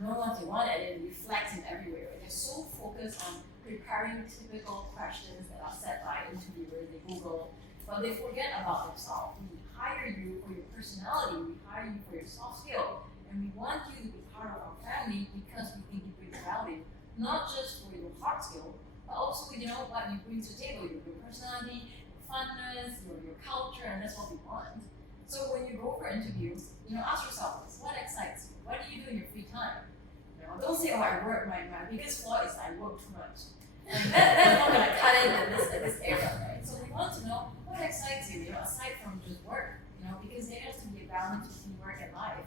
know what they want, and it reflects in everywhere. They're so focused on preparing typical questions that are set by interviewers, they Google, but they forget about themselves. We hire you for your personality, we hire you for your soft skill, and we want you to be part of our family because we think you bring value, not just for your hard skill, but also what you bring to the table, your personality, your funness, your culture, and that's what we want. So when you go for interviews, ask yourself this: what excites you? What do you do in your free time? Don't say, I work. My biggest flaw is I work too much. That's not going to cut it in this era, right? So we want to know what excites you, aside from just work, because there has to be a balance between work and life.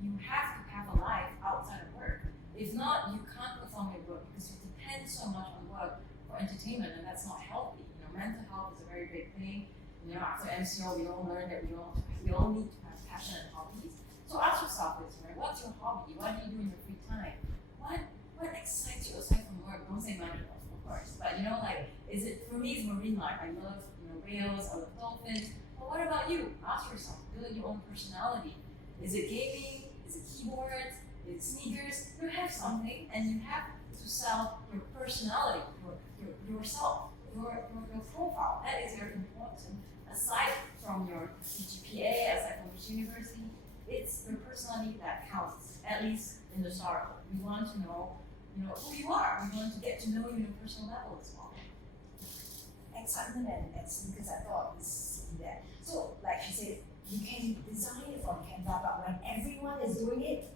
You have to have a life outside of work. If not, you can't perform your work because you depend so much on work for entertainment, and that's not healthy. Mental health is a very big thing. After MCO, we all learn that we all need to have passion and hobbies. So ask yourself this, right? What's your hobby? What do you do in your free time? What excites you aside from work? Don't say money, of course. But is it, for me, it's marine life. I love whales, I love dolphins. But what about you? Ask yourself, build your own personality. Is it gaming? Is it keyboards? sneakers, you have something, and you have to sell your personality, yourself, your profile. That is very important. Aside from your GPA, aside from which university, it's your personality that counts. At least in the start, we want to know, who you are. We want to get to know you on a personal level as well. Excitement and sneakers, I thought is that. So, like she said, you can design it from Canva, but when everyone is doing it,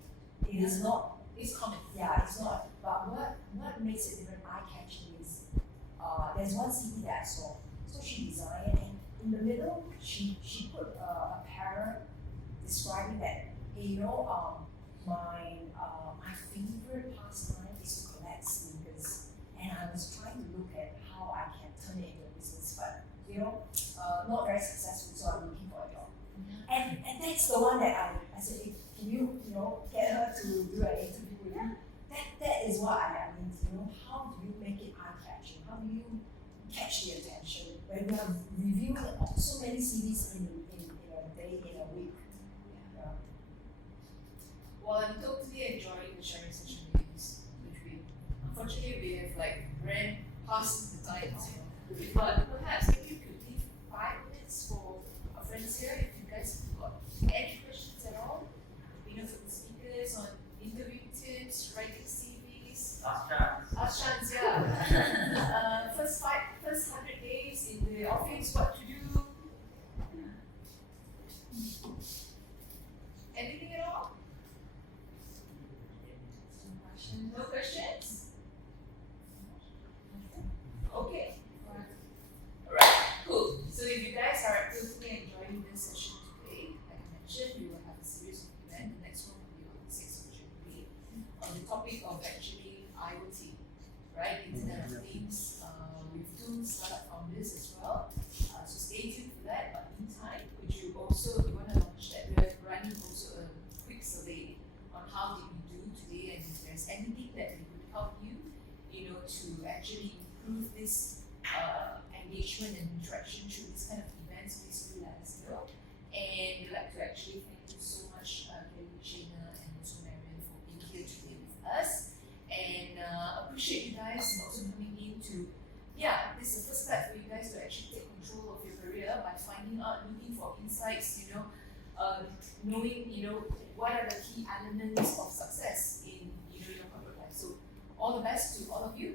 it is not. It's common. Yeah, it's not. But what makes it different, eye-catching is, there's one CD that I saw. So she designed, and in the middle, she put a paragraph describing that, hey, my favorite pastime is to collect sneakers, and I was trying to look at how I can turn it into a business, but not very successful, so I'm looking for a job. And that's the one that I said, hey, can you get her to do an interview with me? That is what I mean. How do you make it eye catching? How do you catch the attention when we are reviewing so many CVs in a day, in a week? Yeah. Well, I'm totally enjoying the sharing session between. Unfortunately, we have ran past the time, but perhaps if you could leave 5 minutes for our friends here, if you guys have got any questions at all, for the speakers on interview tips, writing CVs. Last chance, yeah. First 100 days in the office, what to do? Anything at all? No questions? Okay. Alright, cool. So if you guys are totally enjoying this session today, like I mentioned, we will have a series of events. The next one will be on the 6th of January on the topic of actually IoT, right? Internet of Things. We've two startup founders as well. So stay tuned for that. But meantime, we want to launch that. We're running also a quick survey on how did we do today, and if there's anything that we could help you, to actually improve this engagement and interaction through this kind of events, please do let us know. And we'd like to actually thank you so much, Marion, Shayna, and also Marion for being here today with us. And appreciate you guys also coming in to, this is the first step for you guys to actually take control of your career by finding out, looking for insights, knowing, what are the key elements of success in, your corporate life. So all the best to all of you.